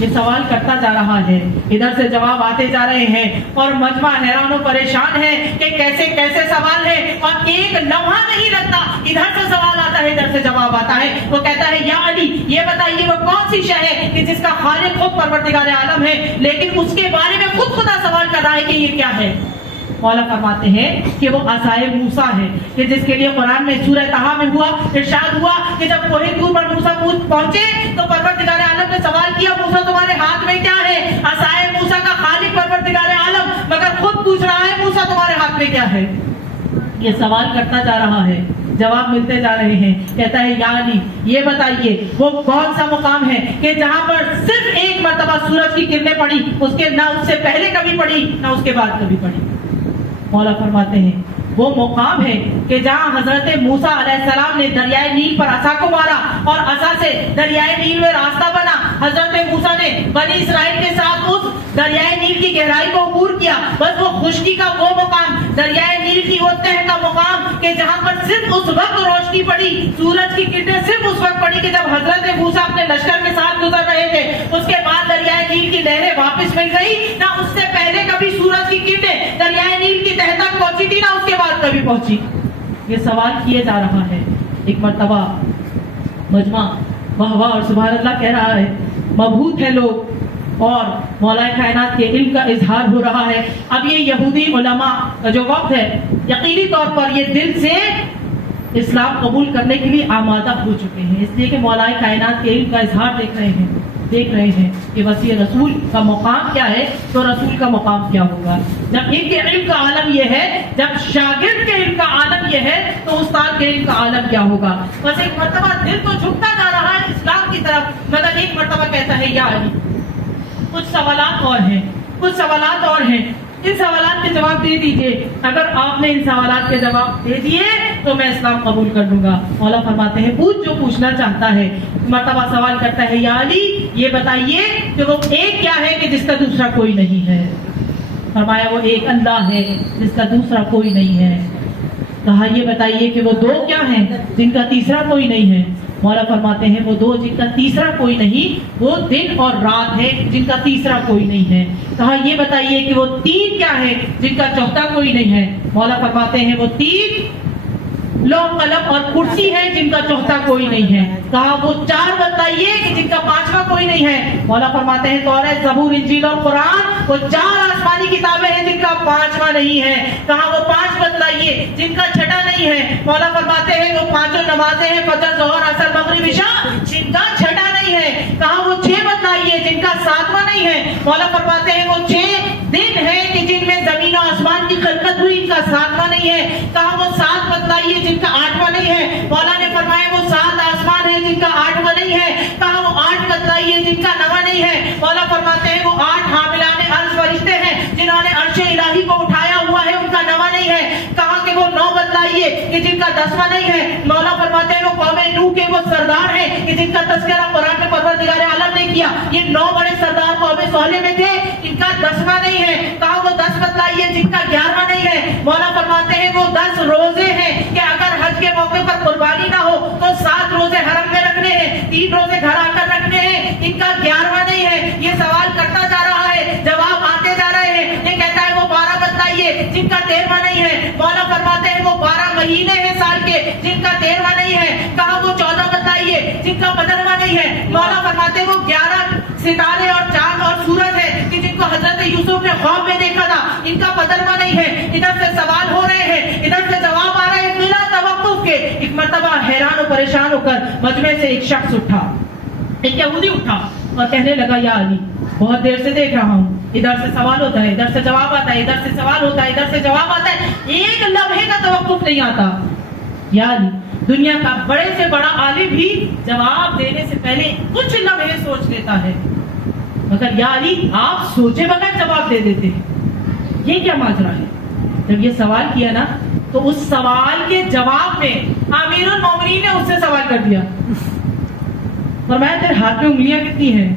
یہ سوال کرتا جا رہا ہے، ادھر سے جواب آتے جا رہے ہیں اور مجمع حیران و پریشان ہے کہ کیسے کیسے سوال ہے، اور ایک لمحہ نہیں لگتا، ادھر سے سوال آتا ہے ادھر سے جواب آتا ہے۔ وہ کہتا ہے یا علی یہ بتائیے وہ کون سی شے ہے کہ جس کا خالق خود پروردگار عالم ہے، لیکن اس کے بارے میں خود خدا سوال کر رہا ہے کہ یہ کیا ہے؟ مولا فرماتے ہیں کہ وہ عصائے موسیٰ ہے، کہ جس کے لیے قرآن میں سورہ طٰہٰ میں ارشاد ہوا کہ جب کوہ طور پر موسیٰ پہنچے تو پروردگار عالم نے سوال کیا موسیٰ تمہارے ہاتھ میں کیا ہے؟ عصائے موسیٰ کا خالق پروردگار عالم مگر خود پوچھ رہا ہے موسیٰ تمہارے ہاتھ میں کیا ہے؟ یہ سوال کرتا جا رہا ہے، جواب ملتے جا رہے ہیں۔ کہتا ہے یا علی یہ بتائیے وہ کون سا مقام ہے کہ جہاں پر صرف ایک مرتبہ سورج کی کرنیں پڑی، اس کے نہ اس سے پہلے کبھی پڑی نہ اس کے بعد کبھی پڑی؟ مولا فرماتے ہیں وہ مقام ہے کہ جہاں حضرت موسیٰ علیہ السلام نے دریائے نیل پر عصا کو مارا اور عصا سے دریائے نیل میں راستہ بنا، حضرت موسیٰ نے بنی اسرائیل کے ساتھ اس دریائے نیل کی گہرائی کو عبور کیا۔ بس وہ خشکی کا وہ مقام، دریائے نیل کی وہ تہ کا مقام کہ جہاں پر صرف اس وقت روشنی پڑی، سورج کی کرنیں صرف اس وقت پڑی کہ جب حضرت موسیٰ اپنے لشکر کے ساتھ گزر رہے تھے، اس کے بعد دریائے نیل کی لہریں واپس مل گئی، نہ اس سے پہلے کبھی سورج کی کرنیں دریائے نیل کی تہ تک پہنچی تھی نہ اس کے بعد کبھی پہنچی۔ یہ سوال کیے جا رہا ہے۔ ایک مرتبہ مجمع واہ واہ اور سبحان اللہ کہہ رہا ہے، مبہوت ہے لوگ اور مولا کائنات کے علم کا اظہار ہو رہا ہے۔ اب یہ یہودی علماء کا جو وقت ہے یقینی طور پر یہ دل سے اسلام قبول کرنے کے لیے آمادہ ہو چکے ہیں، اس لیے کہ مولا کائنات کے علم کا اظہار دیکھ رہے ہیں کہ وسیع رسول کا مقام کیا ہے تو رسول کا مقام کیا ہوگا۔ جب ان کے علم کا عالم یہ ہے، جب شاگرد کے علم کا عالم یہ ہے تو استاد کے علم کا عالم کیا ہوگا۔ بس ایک مرتبہ دل تو جھکتا جا رہا ہے اسلام کی طرف، مگر ایک مرتبہ کہتا ہے یا علی کچھ سوالات اور ہیں، ان سوالات کے جواب دے دیجئے، اگر آپ نے ان سوالات کے جواب دے دیے تو میں اسلام قبول کر لوں گا۔ مولا فرماتے ہیں پوچھ جو پوچھنا چاہتا ہے۔ مرتبہ سوال کرتا ہے یا علی یہ بتائیے کہ وہ ایک کیا ہے کہ جس کا دوسرا کوئی نہیں ہے؟ فرمایا وہ ایک اللہ ہے جس کا دوسرا کوئی نہیں ہے۔ کہا یہ بتائیے کہ وہ دو کیا ہیں جن کا تیسرا کوئی نہیں ہے؟ مولا فرماتے ہیں وہ دو جن کا تیسرا کوئی نہیں وہ دن اور رات ہے جن کا تیسرا کوئی نہیں ہے۔ کہا یہ بتائیے کہ وہ تین کیا ہے جن کا چوتھا کوئی نہیں ہے؟ مولا فرماتے ہیں وہ تین لوح قلم اور کرسی ہے جن کا چوتھا کوئی نہیں ہے۔ کہا وہ چار بتائیے کہ جن کا پانچواں کوئی نہیں ہے؟ مولا فرماتے ہیں توریت، زبور، انجیل اور قرآن وہ چار آسمانی کتابیں ہیں جن کا پانچواں نہیں ہے۔ کہا وہ پانچ بتلائیے جن کا چھٹا نہیں ہے؟ مولا فرماتے ہیں وہ پانچوں نمازیں ہیں فجر، ظہر، عصر، مغرب، عشاء جن کا چھٹا نہیں ہے۔ کہا وہ چھ بتلائیے جن کا ساتواں نہیں ہے؟ مولا فرماتے ہیں وہ چھ دن ہیں کہ جن میں زمین و آسمان کی خلقت ہوئی، ان کا ساتواں نہیں ہے۔ کہا وہ سات بتلائیے جن کا آٹھواں نہیں ہے؟ مولا نے فرمایا وہ سات آسمان ہیں جن کا آٹھواں نہیں ہے۔ کہا وہ آٹھ بتلائیے جن کا نواں نہیں ہے؟ مولا فرماتے ہیں وہ آٹھ حاملان عرش فرشتے ہیں جنہوں نے عرش الہی کو اٹھایا ہوا ہے، ان کا نواں نہیں ہے۔ کہا کہ وہ نو بتلائیے کہ جن کا دسواں نہیں ہے؟ مولا فرماتے ہیں وہ قوم نوح کے وہ سردار ہیں کہ جن کا تذکرہ قرآن میں پروردگار عالم نے کیا، یہ نو بڑے سردار قوم صالح میں تھے، ان کا دسواں نہیں ہے۔ کہا وہ 10 بتلائیے جن کا 11واں نہیں ہے؟ مولا فرماتے ہیں وہ 10 روزے ہیں کہ اگر حج کے موقع پر قربانی نہ ہو تو 7 روزے حرم میں رکھنے ہیں، 3 روزے گھر آ کر رکھنے ہیں، ان کا 11واں نہیں ہے۔ یہ سوال کرتا جا رہا ہے، جواب آتے جا رہے ہیں۔ یہ کہتا ہے وہ 12 بتلائیے جن کا 13واں نہیں ہے؟ مولا فرماتے ہیں وہ 12 مہینے ہیں سال کے جن کا 13واں نہیں ہے۔ کہا وہ 14 بتلائیے جن کا 15واں نہیں ہے؟ مولا فرماتے ہیں وہ 11 ستارے اور چاند اور سورج ہے کہ جن کو حضرت یوسف نے خواب میں دیکھا تھا، ان کا 15واں نہیں ہے۔ ادھر سے سوال ہو رہے ہیں، ادھر سے جواب آ رہے ہیں بلا توقف کے۔ ایک مرتبہ حیران و پریشان ہو کر مجمع سے ایک شخص اٹھا، ایک یہودی اٹھا اور کہنے لگا یا علی بہت دیر سے دیکھ رہا ہوں، ادھر سے سوال ہوتا ہے، ادھر سے جواب آتا ہے، ادھر سے سوال ہوتا ہے، ادھر سے جواب آتا ہے، ایک لمحے کا توقف نہیں آتا۔ یا علی دنیا کا بڑے سے بڑا عالم بھی جواب دینے سے پہلے کچھ لمحے سوچ لیتا ہے، مگر یا علی آپ سوچے بغیر جواب دے دیتے ہیں، یہ کیا ماجرا ہے؟ جب یہ سوال کیا نا تو اس سوال کے جواب میں امیر المومنین نے اس سے سوال کر دیا، فرمایا تیرے ہاتھ میں انگلیاں کتنی ہیں؟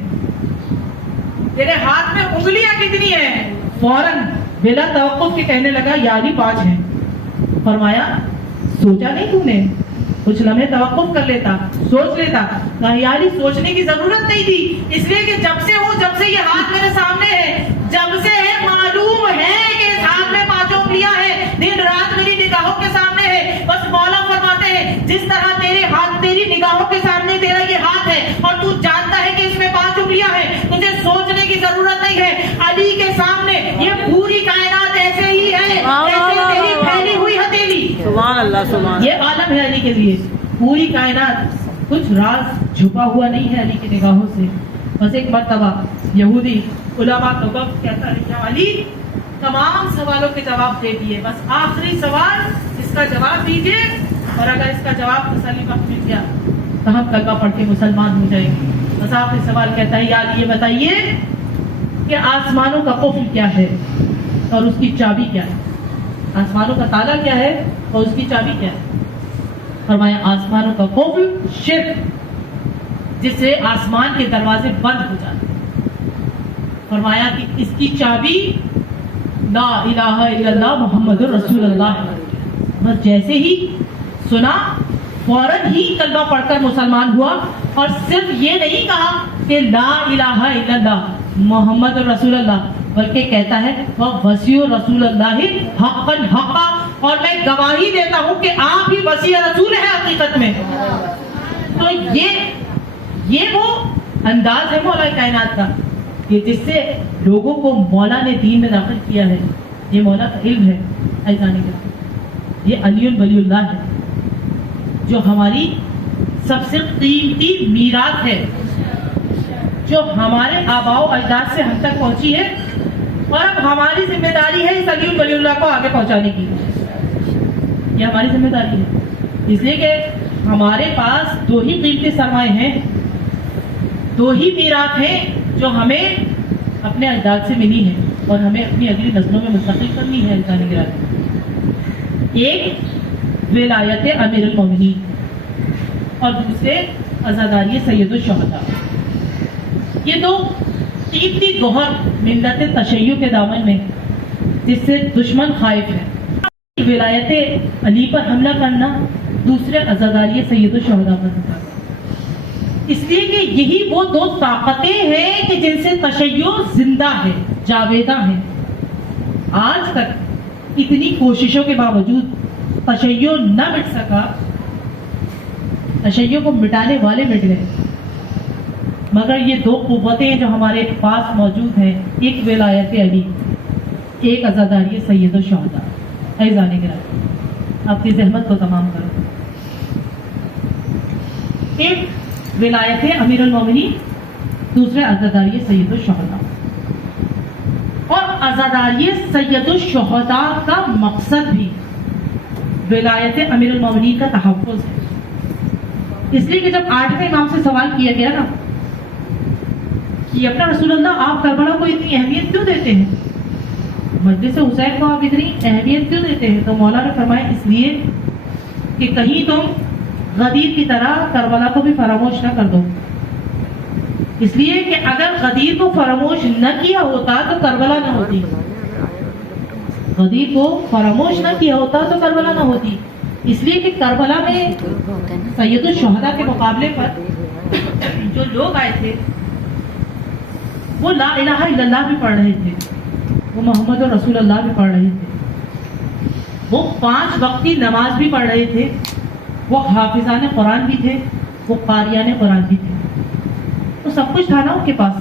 تیرے ہاتھ میں انگلیاں کتنی ہیں؟ فوراً بلا توقف کے کہنے لگا یا علی 5 ہیں۔ فرمایا سوچا نہیں تو نے؟ کچھ لمحے توقف کر لیتا, سوچ لیتا. کہا یار سوچنے کی ضرورت نہیں تھی, اس لیے کہ جب سے یہ ہاتھ میرے سامنے ہے, جب سے ہے معلوم ہے کہ اس ہاتھ میں 5 انگلیاں ہیں, دن رات میری نگاہوں کے سامنے ہے. بس مولا فرماتے ہیں جس طرح تیرے ہاتھ تیری نگاہوں کے سامنے تیرا یہ ہاتھ ہے اور تو جانتا ہے کہ اس میں 5 انگلیاں ہیں, تجھے سوچنے کی ضرورت نہیں ہے. علی کے سامنے یہ پوری کائنات ایسے ہی ہے جیسے تیری پھیلی ہوئی ہتھیلی. سبحان اللہ, سبحان. یہ عالم ہے علی کے لیے, پوری کائنات, کچھ راز چھپا ہوا نہیں ہے علی کی نگاہوں سے. بس ایک مرتبہ یہودی علماء کا وقت کہتا ہے کہ علی تمام سوالوں کے جواب دے دیے, بس آخری سوال اس کا جواب دیجیے, اور اگر اس کا جواب تسلی وقت مل گیا تو ہم کلمہ پڑھ کے مسلمان ہو جائیں گے. بس آخری سوال کہتا ہے یا علی یہ بتائیے کہ آسمانوں کا قفل کیا ہے اور اس کی چابی کیا ہے؟ آسمانوں کا تالا کیا ہے اور اس کی چابی کیا ہے؟ فرمایا آسمانوں کا قفل شرک, جس سے آسمان کے دروازے بند ہو جاتے ہیں. فرمایا کہ اس کی چابی لا الہ الا اللہ محمد رسول اللہ. بس جیسے ہی سنا فوراً ہی کلمہ پڑھ کر مسلمان ہوا, اور صرف یہ نہیں کہا کہ لا الہ الا اللہ محمد رسول اللہ, بلکہ کہتا ہے وَوَصِيُّ رسول اللہ حقاً حقا, اور میں گواہی دیتا ہوں کہ آپ ہی وصی رسول ہے حقیقت میں. تو یہ وہ انداز ہے مولا کائنات کا کہ جس سے لوگوں کو مولا نے دین میں داخل کیا ہے. یہ مولا کا علم ہے ایسا نہیں کرتا. یہ علی ولی اللہ ہے جو ہماری سب سے قیمتی میراث ہے, جو ہمارے آباء و اجداد سے ہم تک پہنچی ہے, اور اب ہماری ذمہ داری ہے اس علی ولی اللہ کو آگے پہنچانے کی. یہ ہماری ذمہ داری ہے, اس لیے کہ ہمارے پاس 2 ہی قیمتی سرمائے ہیں, 2 ہی میراث ہیں جو ہمیں اپنے اجداد سے ملی ہے اور ہمیں اپنی اگلی نسلوں میں منتقل کرنی ہے. ایک ولایت امیر المومنین اور دوسرے عزاداری سید الشہداء. یہ 2 قیمتی گوہر ملت تشیع کے دامن میں جس سے دشمن خائف ہے. ولایت علی پر حملہ کرنا, دوسرے عزاداری سید الشہداء پر حملہ کرنا. اس لیے کہ یہی وہ 2 طاقتیں ہیں کہ جن سے تشیع زندہ ہے, جاویدہ ہے. آج تک اتنی کوششوں کے باوجود تشیع نہ مٹ سکا. تشیع کو مٹانے والے مٹ گئے, مگر یہ 2 قوتیں جو ہمارے پاس موجود ہیں, ایک ولایت علی, ایک عزاداری سید الشہداء. اے جانے کے رہا اپنی زحمت کو تمام کرو. ایک ولایت امیر المومنین, دوسرے عزاداری سید الشہداء. اور عزاداری سید الشہداء کا مقصد بھی ولایت امیر المومنین کا تحفظ ہے. اس لیے کہ جب 8ویں امام سے سوال کیا گیا نا کہ اپنا رسول اللہ آپ کربلا کو اتنی اہمیت کیوں دیتے ہیں, مجلس حسین کو آپ اتنی اہمیت کیوں دیتے ہیں, تو مولا نے فرمایا اس لیے کہ کہیں تم غدیر کی طرح کربلا کو بھی فراموش نہ کر دو. اس لیے کہ اگر غدیر کو فراموش نہ کیا ہوتا تو کربلا نہ ہوتی, غدیر کو فراموش نہ کیا ہوتا تو کربلا نہ ہوتی. اس لیے کہ کربلا میں سید الشہداء کے مقابلے پر جو لوگ آئے تھے وہ لا الہ الا اللہ بھی پڑھ رہے تھے, وہ محمد رسول اللہ بھی پڑھ رہے تھے, وہ 5 وقتی نماز بھی پڑھ رہے تھے, وہ حافظان قرآن بھی تھے, وہ قاریان قرآن بھی تھے. تو سب کچھ تھا نا ان کے پاس,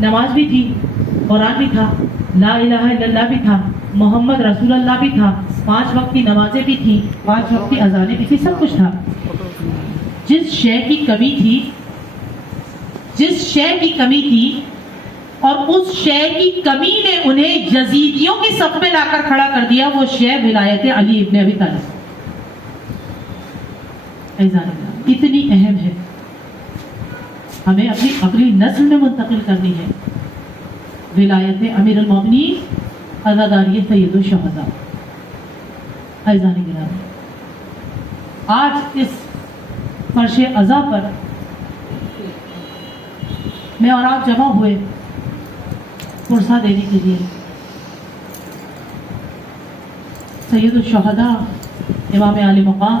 نماز بھی تھی, قرآن بھی تھا, لا الہ الا اللہ بھی تھا, محمد رسول اللہ بھی تھا, 5 وقتی نمازیں بھی تھیں, 5 وقتی اذانیں بھی تھی, سب کچھ تھا. جس شے کی کمی تھی اور اس شے کی کمی نے انہیں یزیدیوں کی صف میں لا کر کھڑا کر دیا, وہ شے ولایت علی ابن ابی طالب. اتنی اہم ہے, ہمیں اپنی اگلی نسل میں منتقل کرنی ہے ولایت امیر المومنین عزاداری سید الشہداء. آج اس فرش عزا پر میں اور آپ جمع ہوئے پرسہ دینے کے لیے. سید الشہداء امام عالی مقام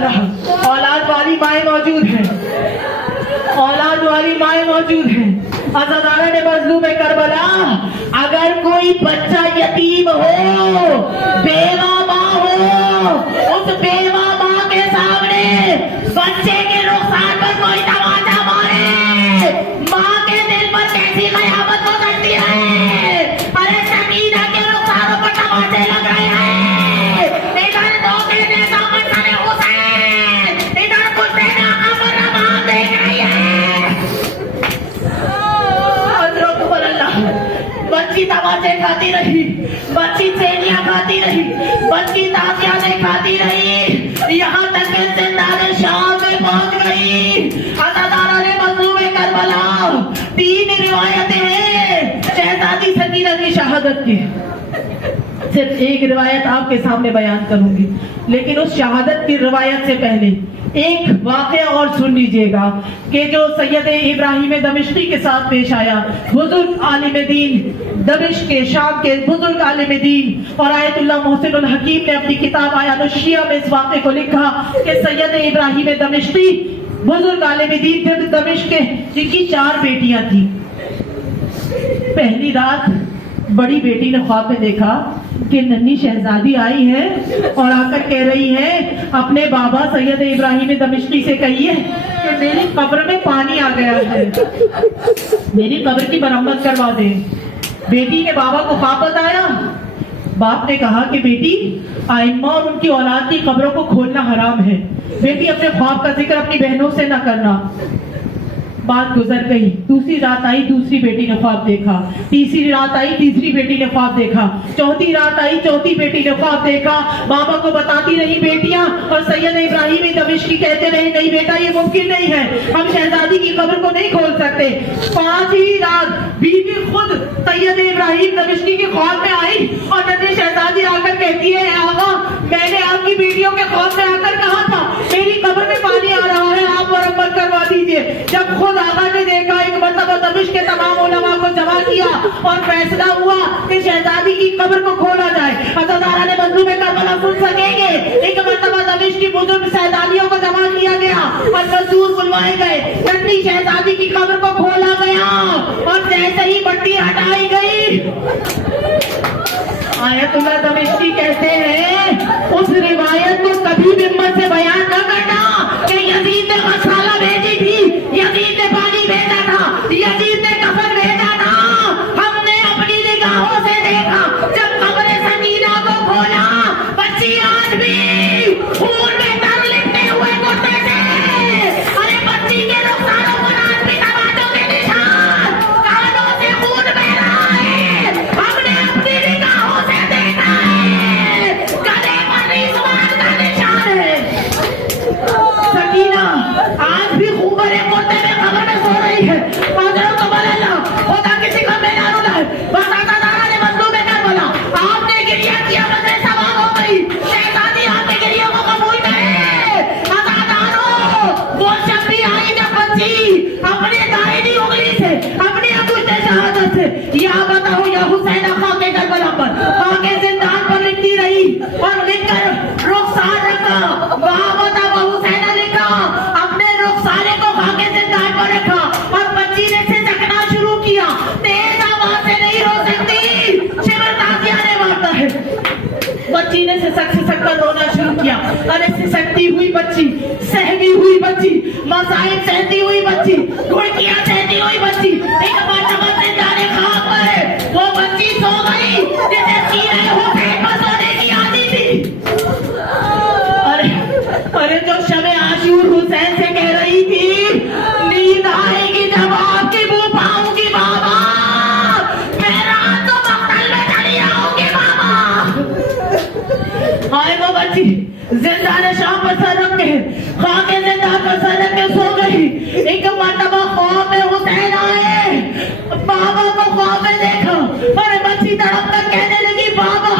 اللہ، اولاد والی مائیں موجود ہیں، اولاد والی مائیں موجود ہیں۔ عزادارہ نے مظلوم کربلا، اگر کوئی بچہ یتیم ہو، بیوہ ماں ہو، اس بیوہ ماں کے سامنے بچے کے رخسار پر کوئی تماچا مارے، ماں کے دل پر کیسی قیامت ہو سکتی ہے؟ ارے سکینہ کے رخساروں پر تماچے لگ رہے ہیں، ادھر دو بیٹے کا منظر حسین، ادھر حسین امر رمان دیکھ رہی ہے۔ حضرت اللہ، بچی تماچے کھاتی رہی، بچی چینیاں کھاتی رہی، بچی تازیاں کھاتی رہی، یہاں تک کہ زندان شام میں پہنچ گئی۔ عزادارہ نے مظلوم کربلا، 3 روایتیں ہیں شہزادی سکینہ کی شہادت کی، صرف ایک روایت آپ کے سامنے بیان کروں گی، لیکن اس شہادت کی روایت سے پہلے ایک واقعہ اور سن لیجئے گا کہ جو سید ابراہیم دمشقی کے ساتھ پیش آیا، بزرگ عالم دین دمشق کے شام کے بزرگ عالم دین اور آیت اللہ محسن الحکیم نے اپنی کتاب آیان الشیعہ میں اس واقعے کو لکھا کہ سید ابراہیم دمشقی بزرگ عالم دین تھے دمشق کے، جن کی 4 بیٹیاں تھیں۔ پہلی رات بڑی بیٹی نے خواب میں دیکھا کہ ننھی شہزادی آئی ہے اور آ کر کہہ رہی ہے اپنے بابا سید ابراہیم دمشقی سے کہیے کہ میری قبر میں پانی آ گیا ہے، میری قبر کی مرمت کروا دے۔ بیٹی کے بابا کو خواب بتایا، باپ نے کہا کہ بیٹی، ائمہ اور ان کی اولاد کی قبروں کو کھولنا حرام ہے، بیٹی اپنے خواب کا ذکر اپنی بہنوں سے نہ کرنا۔ بات گزر گئی، دوسری رات آئی، دوسری بیٹی نے خواب دیکھا، تیسری رات آئی، تیسری بیٹی نے خواب دیکھا، چوتھی رات آئی، چوتھی بیٹی نے خواب دیکھا۔ بابا کو بتاتی رہی بیٹیاں، اور سید ابراہیم دمشقی کہتے رہے نہیں بیٹا یہ ممکن نہیں ہے، ہم شہزادی کی قبر کو نہیں کھول سکتے۔ 5ہی رات بیوی خود سید ابراہیم دمشقی کے خواب میں آئی اور ننھی شہزادی آ کر کہتی ہے آغا میں نے آپ کی بیٹیوں کے خواب میں آ کر کہا تھا میری قبر میں پانی آ رہا ہے، آپ مرمت کروا دیجیے۔ جب خود آقا نے دیکھا، ایک مرتبہ دمشق کے تمام علماء کو جمع کیا اور فیصلہ ہوا کہ شہزادی کی قبر کو کھولا جائے۔ عزادارہ نے مظلوم کربلا سن سکیں گے، ایک مرتبہ دمشق کی بزرگ شہزادیوں کو جمع کیا گیا اور مزدور بلوائے گئے، ننھی شہزادی کی قبر کو کھولا گیا اور جیسے ہی مٹی ہٹائی گئی، آیت اللہ دمشقی کہتے ہیں اس روایت کو کبھی بھی ہمت سے بیان نہ کرنا کہ یزید نے غسالہ بھیجی تھی، یزید نے پانی بھیجا تھا، یزید نے کفن بھیجا تھا۔ ہم نے اپنی نگاہوں سے دیکھا جب قبر سکینہ کو کھولا، بچی آج بھی خون میں تر لپٹے ہوئے کرتے تھے، ارے بچی کے رخساروں پر آج بھی تماچوں کے نشان، کانوں سے خون بہ رہا ہے، ہم نے اپنی نگاہوں سے دیکھا ہے، گلے پر رضوان کا نشان ہے۔ سکینہ آج بھی خوبر مرتے میں قبر میں سو رہی ہے، حضرت اللہ خدا کسی کا میرا رولا ہے۔ بس عزادارہ نے مظلوم کربلا، آپ نے گریہ کیا، مجھے سوال ہو گئی، شہزادی آپ کے گریہ کو قبول کرے۔ عزاداروں وہ شب بھی آئی جب بچی اپنے دائنی انگلی سے اپنی انگشت شہادت سے یا بتاؤ یا حسین خاک کربلا پر خاک زندان پر لکھتی رہی اور لکھ کر رخسار رکھا، وہاں بتاؤ حسین لکھا، اپنے رخسارے کو خاک زندان پر رکھا اور بچی نے سسکنا شروع کیا، تیز آواز سے نہیں رو سکتی، شمر تازیہ نے مارتا ہے۔ بچی نے سسک سسک کر رونا شروع کیا، ارے سسکتی ہوئی بچی، سہمی ہوئی بچی، مصائب سہتی ہوئی بچی، گھڑکیاں سہتی ہوئی بچی، ایک مرتبہ زندان خاک پر وہ بچی سو گئی جسے سیرے حسین پر سونے کی عادی تھی۔ ارے جو شمع عاشور حسین سے کہہ رہی تھی نیند آئے گی جب آپ کی بو پاؤں گی بابا، میں رات کو مقتل میں چلی آؤں گی بابا۔ آئے وہ بچی زندان شام پر سر رکھ کے خاک زندان پر سر رکھ کے سو گئی، ایک مرتبہ خواب میں حسین آئے، بابا کو خواب میں دیکھا اور بچی تڑپ کر کہنے لگی بابا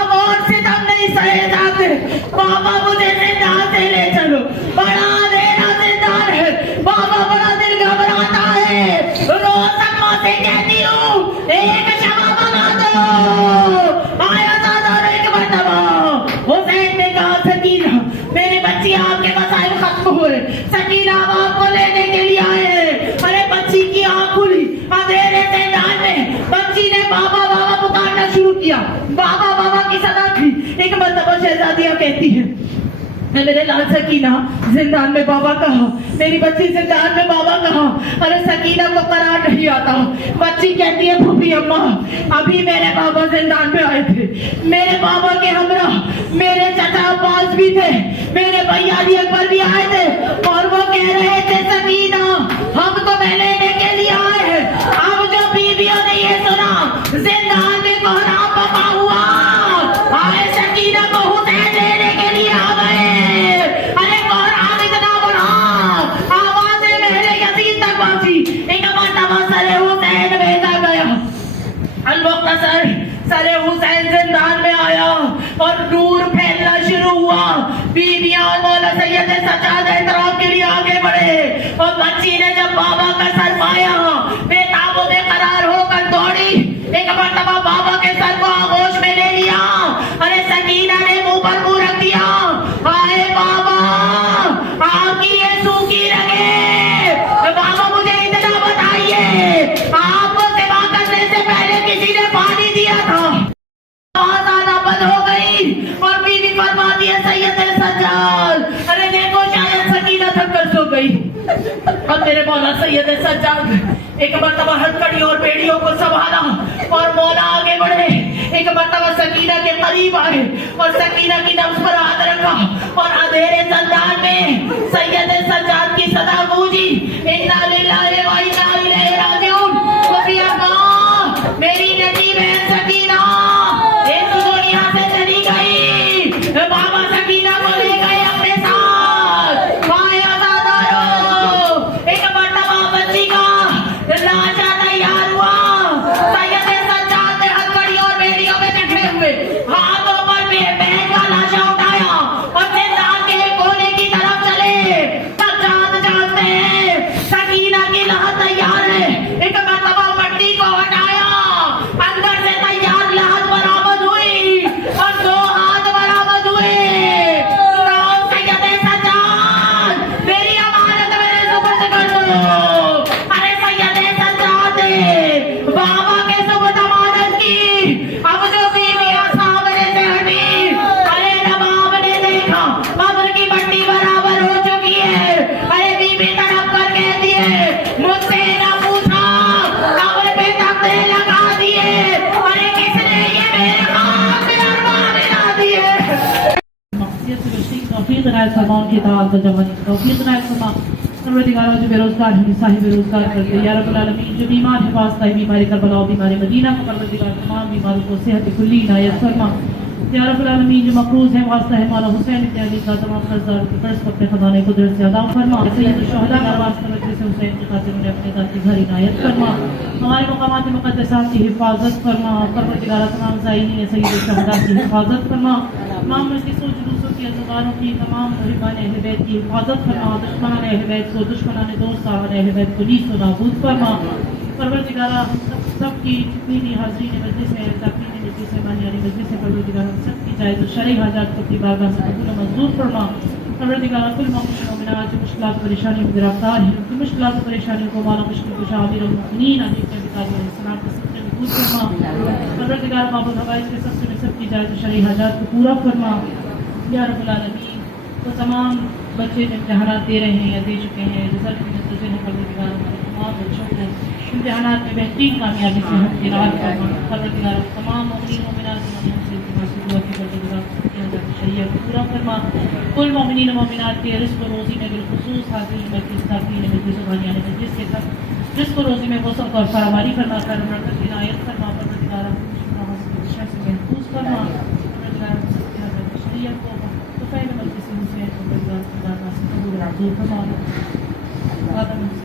اب اور ستم نہیں سہے جاتے، بابا مجھے زندان سے لے چلو، بڑا اندھیرا زندان ہے، بابا بڑا دل گھبراتا ہے، روز اماں سے کہتی ہوں ایک شمع بنا دو۔ آیا دادا ایک مرتبہ حسین نے کہا سکینہ میری بچی آپ کیا, بابا بابا کی صدا تھی. ایک مرتبہ شہزادیاں کہتی ہیں میرے لال سکینہ زندان میں بابا کہا, میری بچی زندان میں بابا کہا. ارے سکینہ کو قرار نہیں آتا. بچی کہتی ہے پھوپھی اماں ابھی میرے بابا زندان میں آئے تھے, میرے بابا کے ہمراہ میرے چچا عباس بھی تھے, میرے بھیا علی اکبر بھی آئے تھے, اور وہ کہہ رہے تھے سکینہ ہم تمہیں لینے کے لیے آئے ہیں. اب جو بیویوں نے یہ سنا زندان میں کوہرام بپا ہوا, آئے سکینہ کو حسین لینے کے لیے آ گئے. ارے کوہرام اتنا بڑا آوازیں مہر یزید تک پہنچی. ایک مرتبہ سر حسین بھیجا گیا. المختصر سر حسین زندان میں آیا اور نور پھیلنا شروع ہوا. بیویاں اور مولا سید سجاد احترام کے لیے آگے بڑھے, اور بچی نے جب بابا کا سر پایا بے تاب و بے قرار ہو کر دوڑی. ایک مرتبہ بابا کے سر کو آغوش میں لے لیا. ارے سکینہ نے منہ پر منہ رکھ دیا. آئے بابا آپ کی یہ سوکھی رگے, بابا مجھے اتنا بتائیے آپ کو سوا کرنے سے پہلے کسی نے پانی دیا تھا؟ بہت زیادہ بد ہو گئی. اور بیوی فرماتی ہے سید سجاد ارے دیکھو شاید سکینہ تھک کر سو گئی. اور میرے مولا سید سجاد ایک مرتبہ ہتھکڑیوں اور بیڑیوں کو سنبھالا اور مولا آگے بڑھے. ایک مرتبہ سکینہ کے قریب آئے اور سکینہ کی نبض پر ہاتھ رکھا, اور اندھیرے زندان میں سید سجاد کی صدا گونجی, انا للہ و انا الیہ راجعون. پھوپھی اماں میری نٹی بہن سکینہ اس دنیا سے چلی گئی. بابا سکینہ کو لے گئے اپنے ساتھ. آئے عزادارو, ایک مرتبہ بچی کا لاشا تیار ہوا. سید سجاد نے ہتھکڑی اور بیڑیوں میں ڈٹے ہوئے ہاتھوں پر بہن کا لاشا اٹھایا اور زندان کے کونے کی طرف چلے. سجاد جانتے ہیں سکینہ کی لہت تیار ہے. ایک مرتبہ مٹی کو ہٹایا, اندر سے تیار لہت برآمد ہوئی اور 2 ہاتھ برآمد ہوئے. نام سید سجاد میری امانت میرے سپرد کر دو. ارے سید سجاد نے بابا کے سپرد امانت کی. اب جو بیویاں سامنے سے ہٹی, ارے نواب نے دیکھا قبر کی مٹی برابر ہو چکی ہے. ارے بیوی تڑپ کر کہتی ہے مجھ سے نہ پوچھا, قبر پہ تختے لگا دیے. ارے کس نے یہ میرے خاک میں ارمان ملا دیے. مقصد سے بشتی توفیق عنایت فرما, ان کی اطاعت و جوانی توفیق عنایت فرما. پروردگارہ جو بے روزگار ہیں صاحب روزگار کرتے یا رب العالمین. جو بیمار ہے واسطہ ہے بیماری کربلا و بیماری مدینہ کا پروردگار تمام بیماروں کو صحت کلی عنایت فرما. یا رب العالمین جو مقروض ہے واسطہ ہے مولا حسین ابن علی کا تمام قرضدار کے قرض کو اپنے خزانے قدرت سے ادا فرما. سید الشہداء کا واسطہ مجلس حسین کی خاطر انہیں اپنے ذات کی گھر عنایت فرما. ہمارے مقامات مقدسات کی حفاظت فرما. پروردگارہ تمام زائرین سید الشہداء کی حفاظت فرما. تمام مجلسوں جلوسوں کی عزاداروں کی تمام محبان اہل بیت کی حفاظت فرما. دشمنان اہل بیت کو, دشمنان دوست صاحبان اہل بیت کو نیست و نابود فرما. پروردگارہ سب کی جتنی بھی حاضرین مجلس ہے, تاکین مجلس ہے, مانیانی مجلس ہے, پروردگارہ ہم سب کی جائز و شرعی حاجات کو اپنی بارگاہ سے قبول و منظور فرما. پروردگارہ کل مومن مومنات جو مشکلات و پریشانیوں میں گرفتار ہیں, ان کی مشکلات و پریشانیوں کو مولا مشکل کشا امیر المؤمنین علی ابن ابی طالب علیہ السلام کے صدقے میں محفوظ فرما. پروردگارہ معبود حوائج کے سب کی جائز و شرعی حاجات کو پورا فرما. یا رب العالمین تو تمام بچے جو امتحانات دے رہے ہیں یا دے چکے ہیں, رزلٹ میں نتیجے ہیں, پروردگارہ تمام بچوں کو امتحانات میں بہترین کامیابی سے ہمکنار فرما. پروردگارہ تمام مومنین مومنات ہم سے التماس دعا کی پروردگارہ شریعت کو پورا فرما. کل مومنین و مومنات کے رزق و روزی میں بالخصوص حاضرین مجلس تاکین مجلس و بانیان مجلس کے ساتھ رزق و روزی میں وسعت اور فراوانی فرما کر برکت عنایت فرما. پروردگارہ شر سے محفوظ فرما. پروردگارہ شریعت کو تو پہلے مجلس حسین پروردگارہ سے قبول و منظور فرما.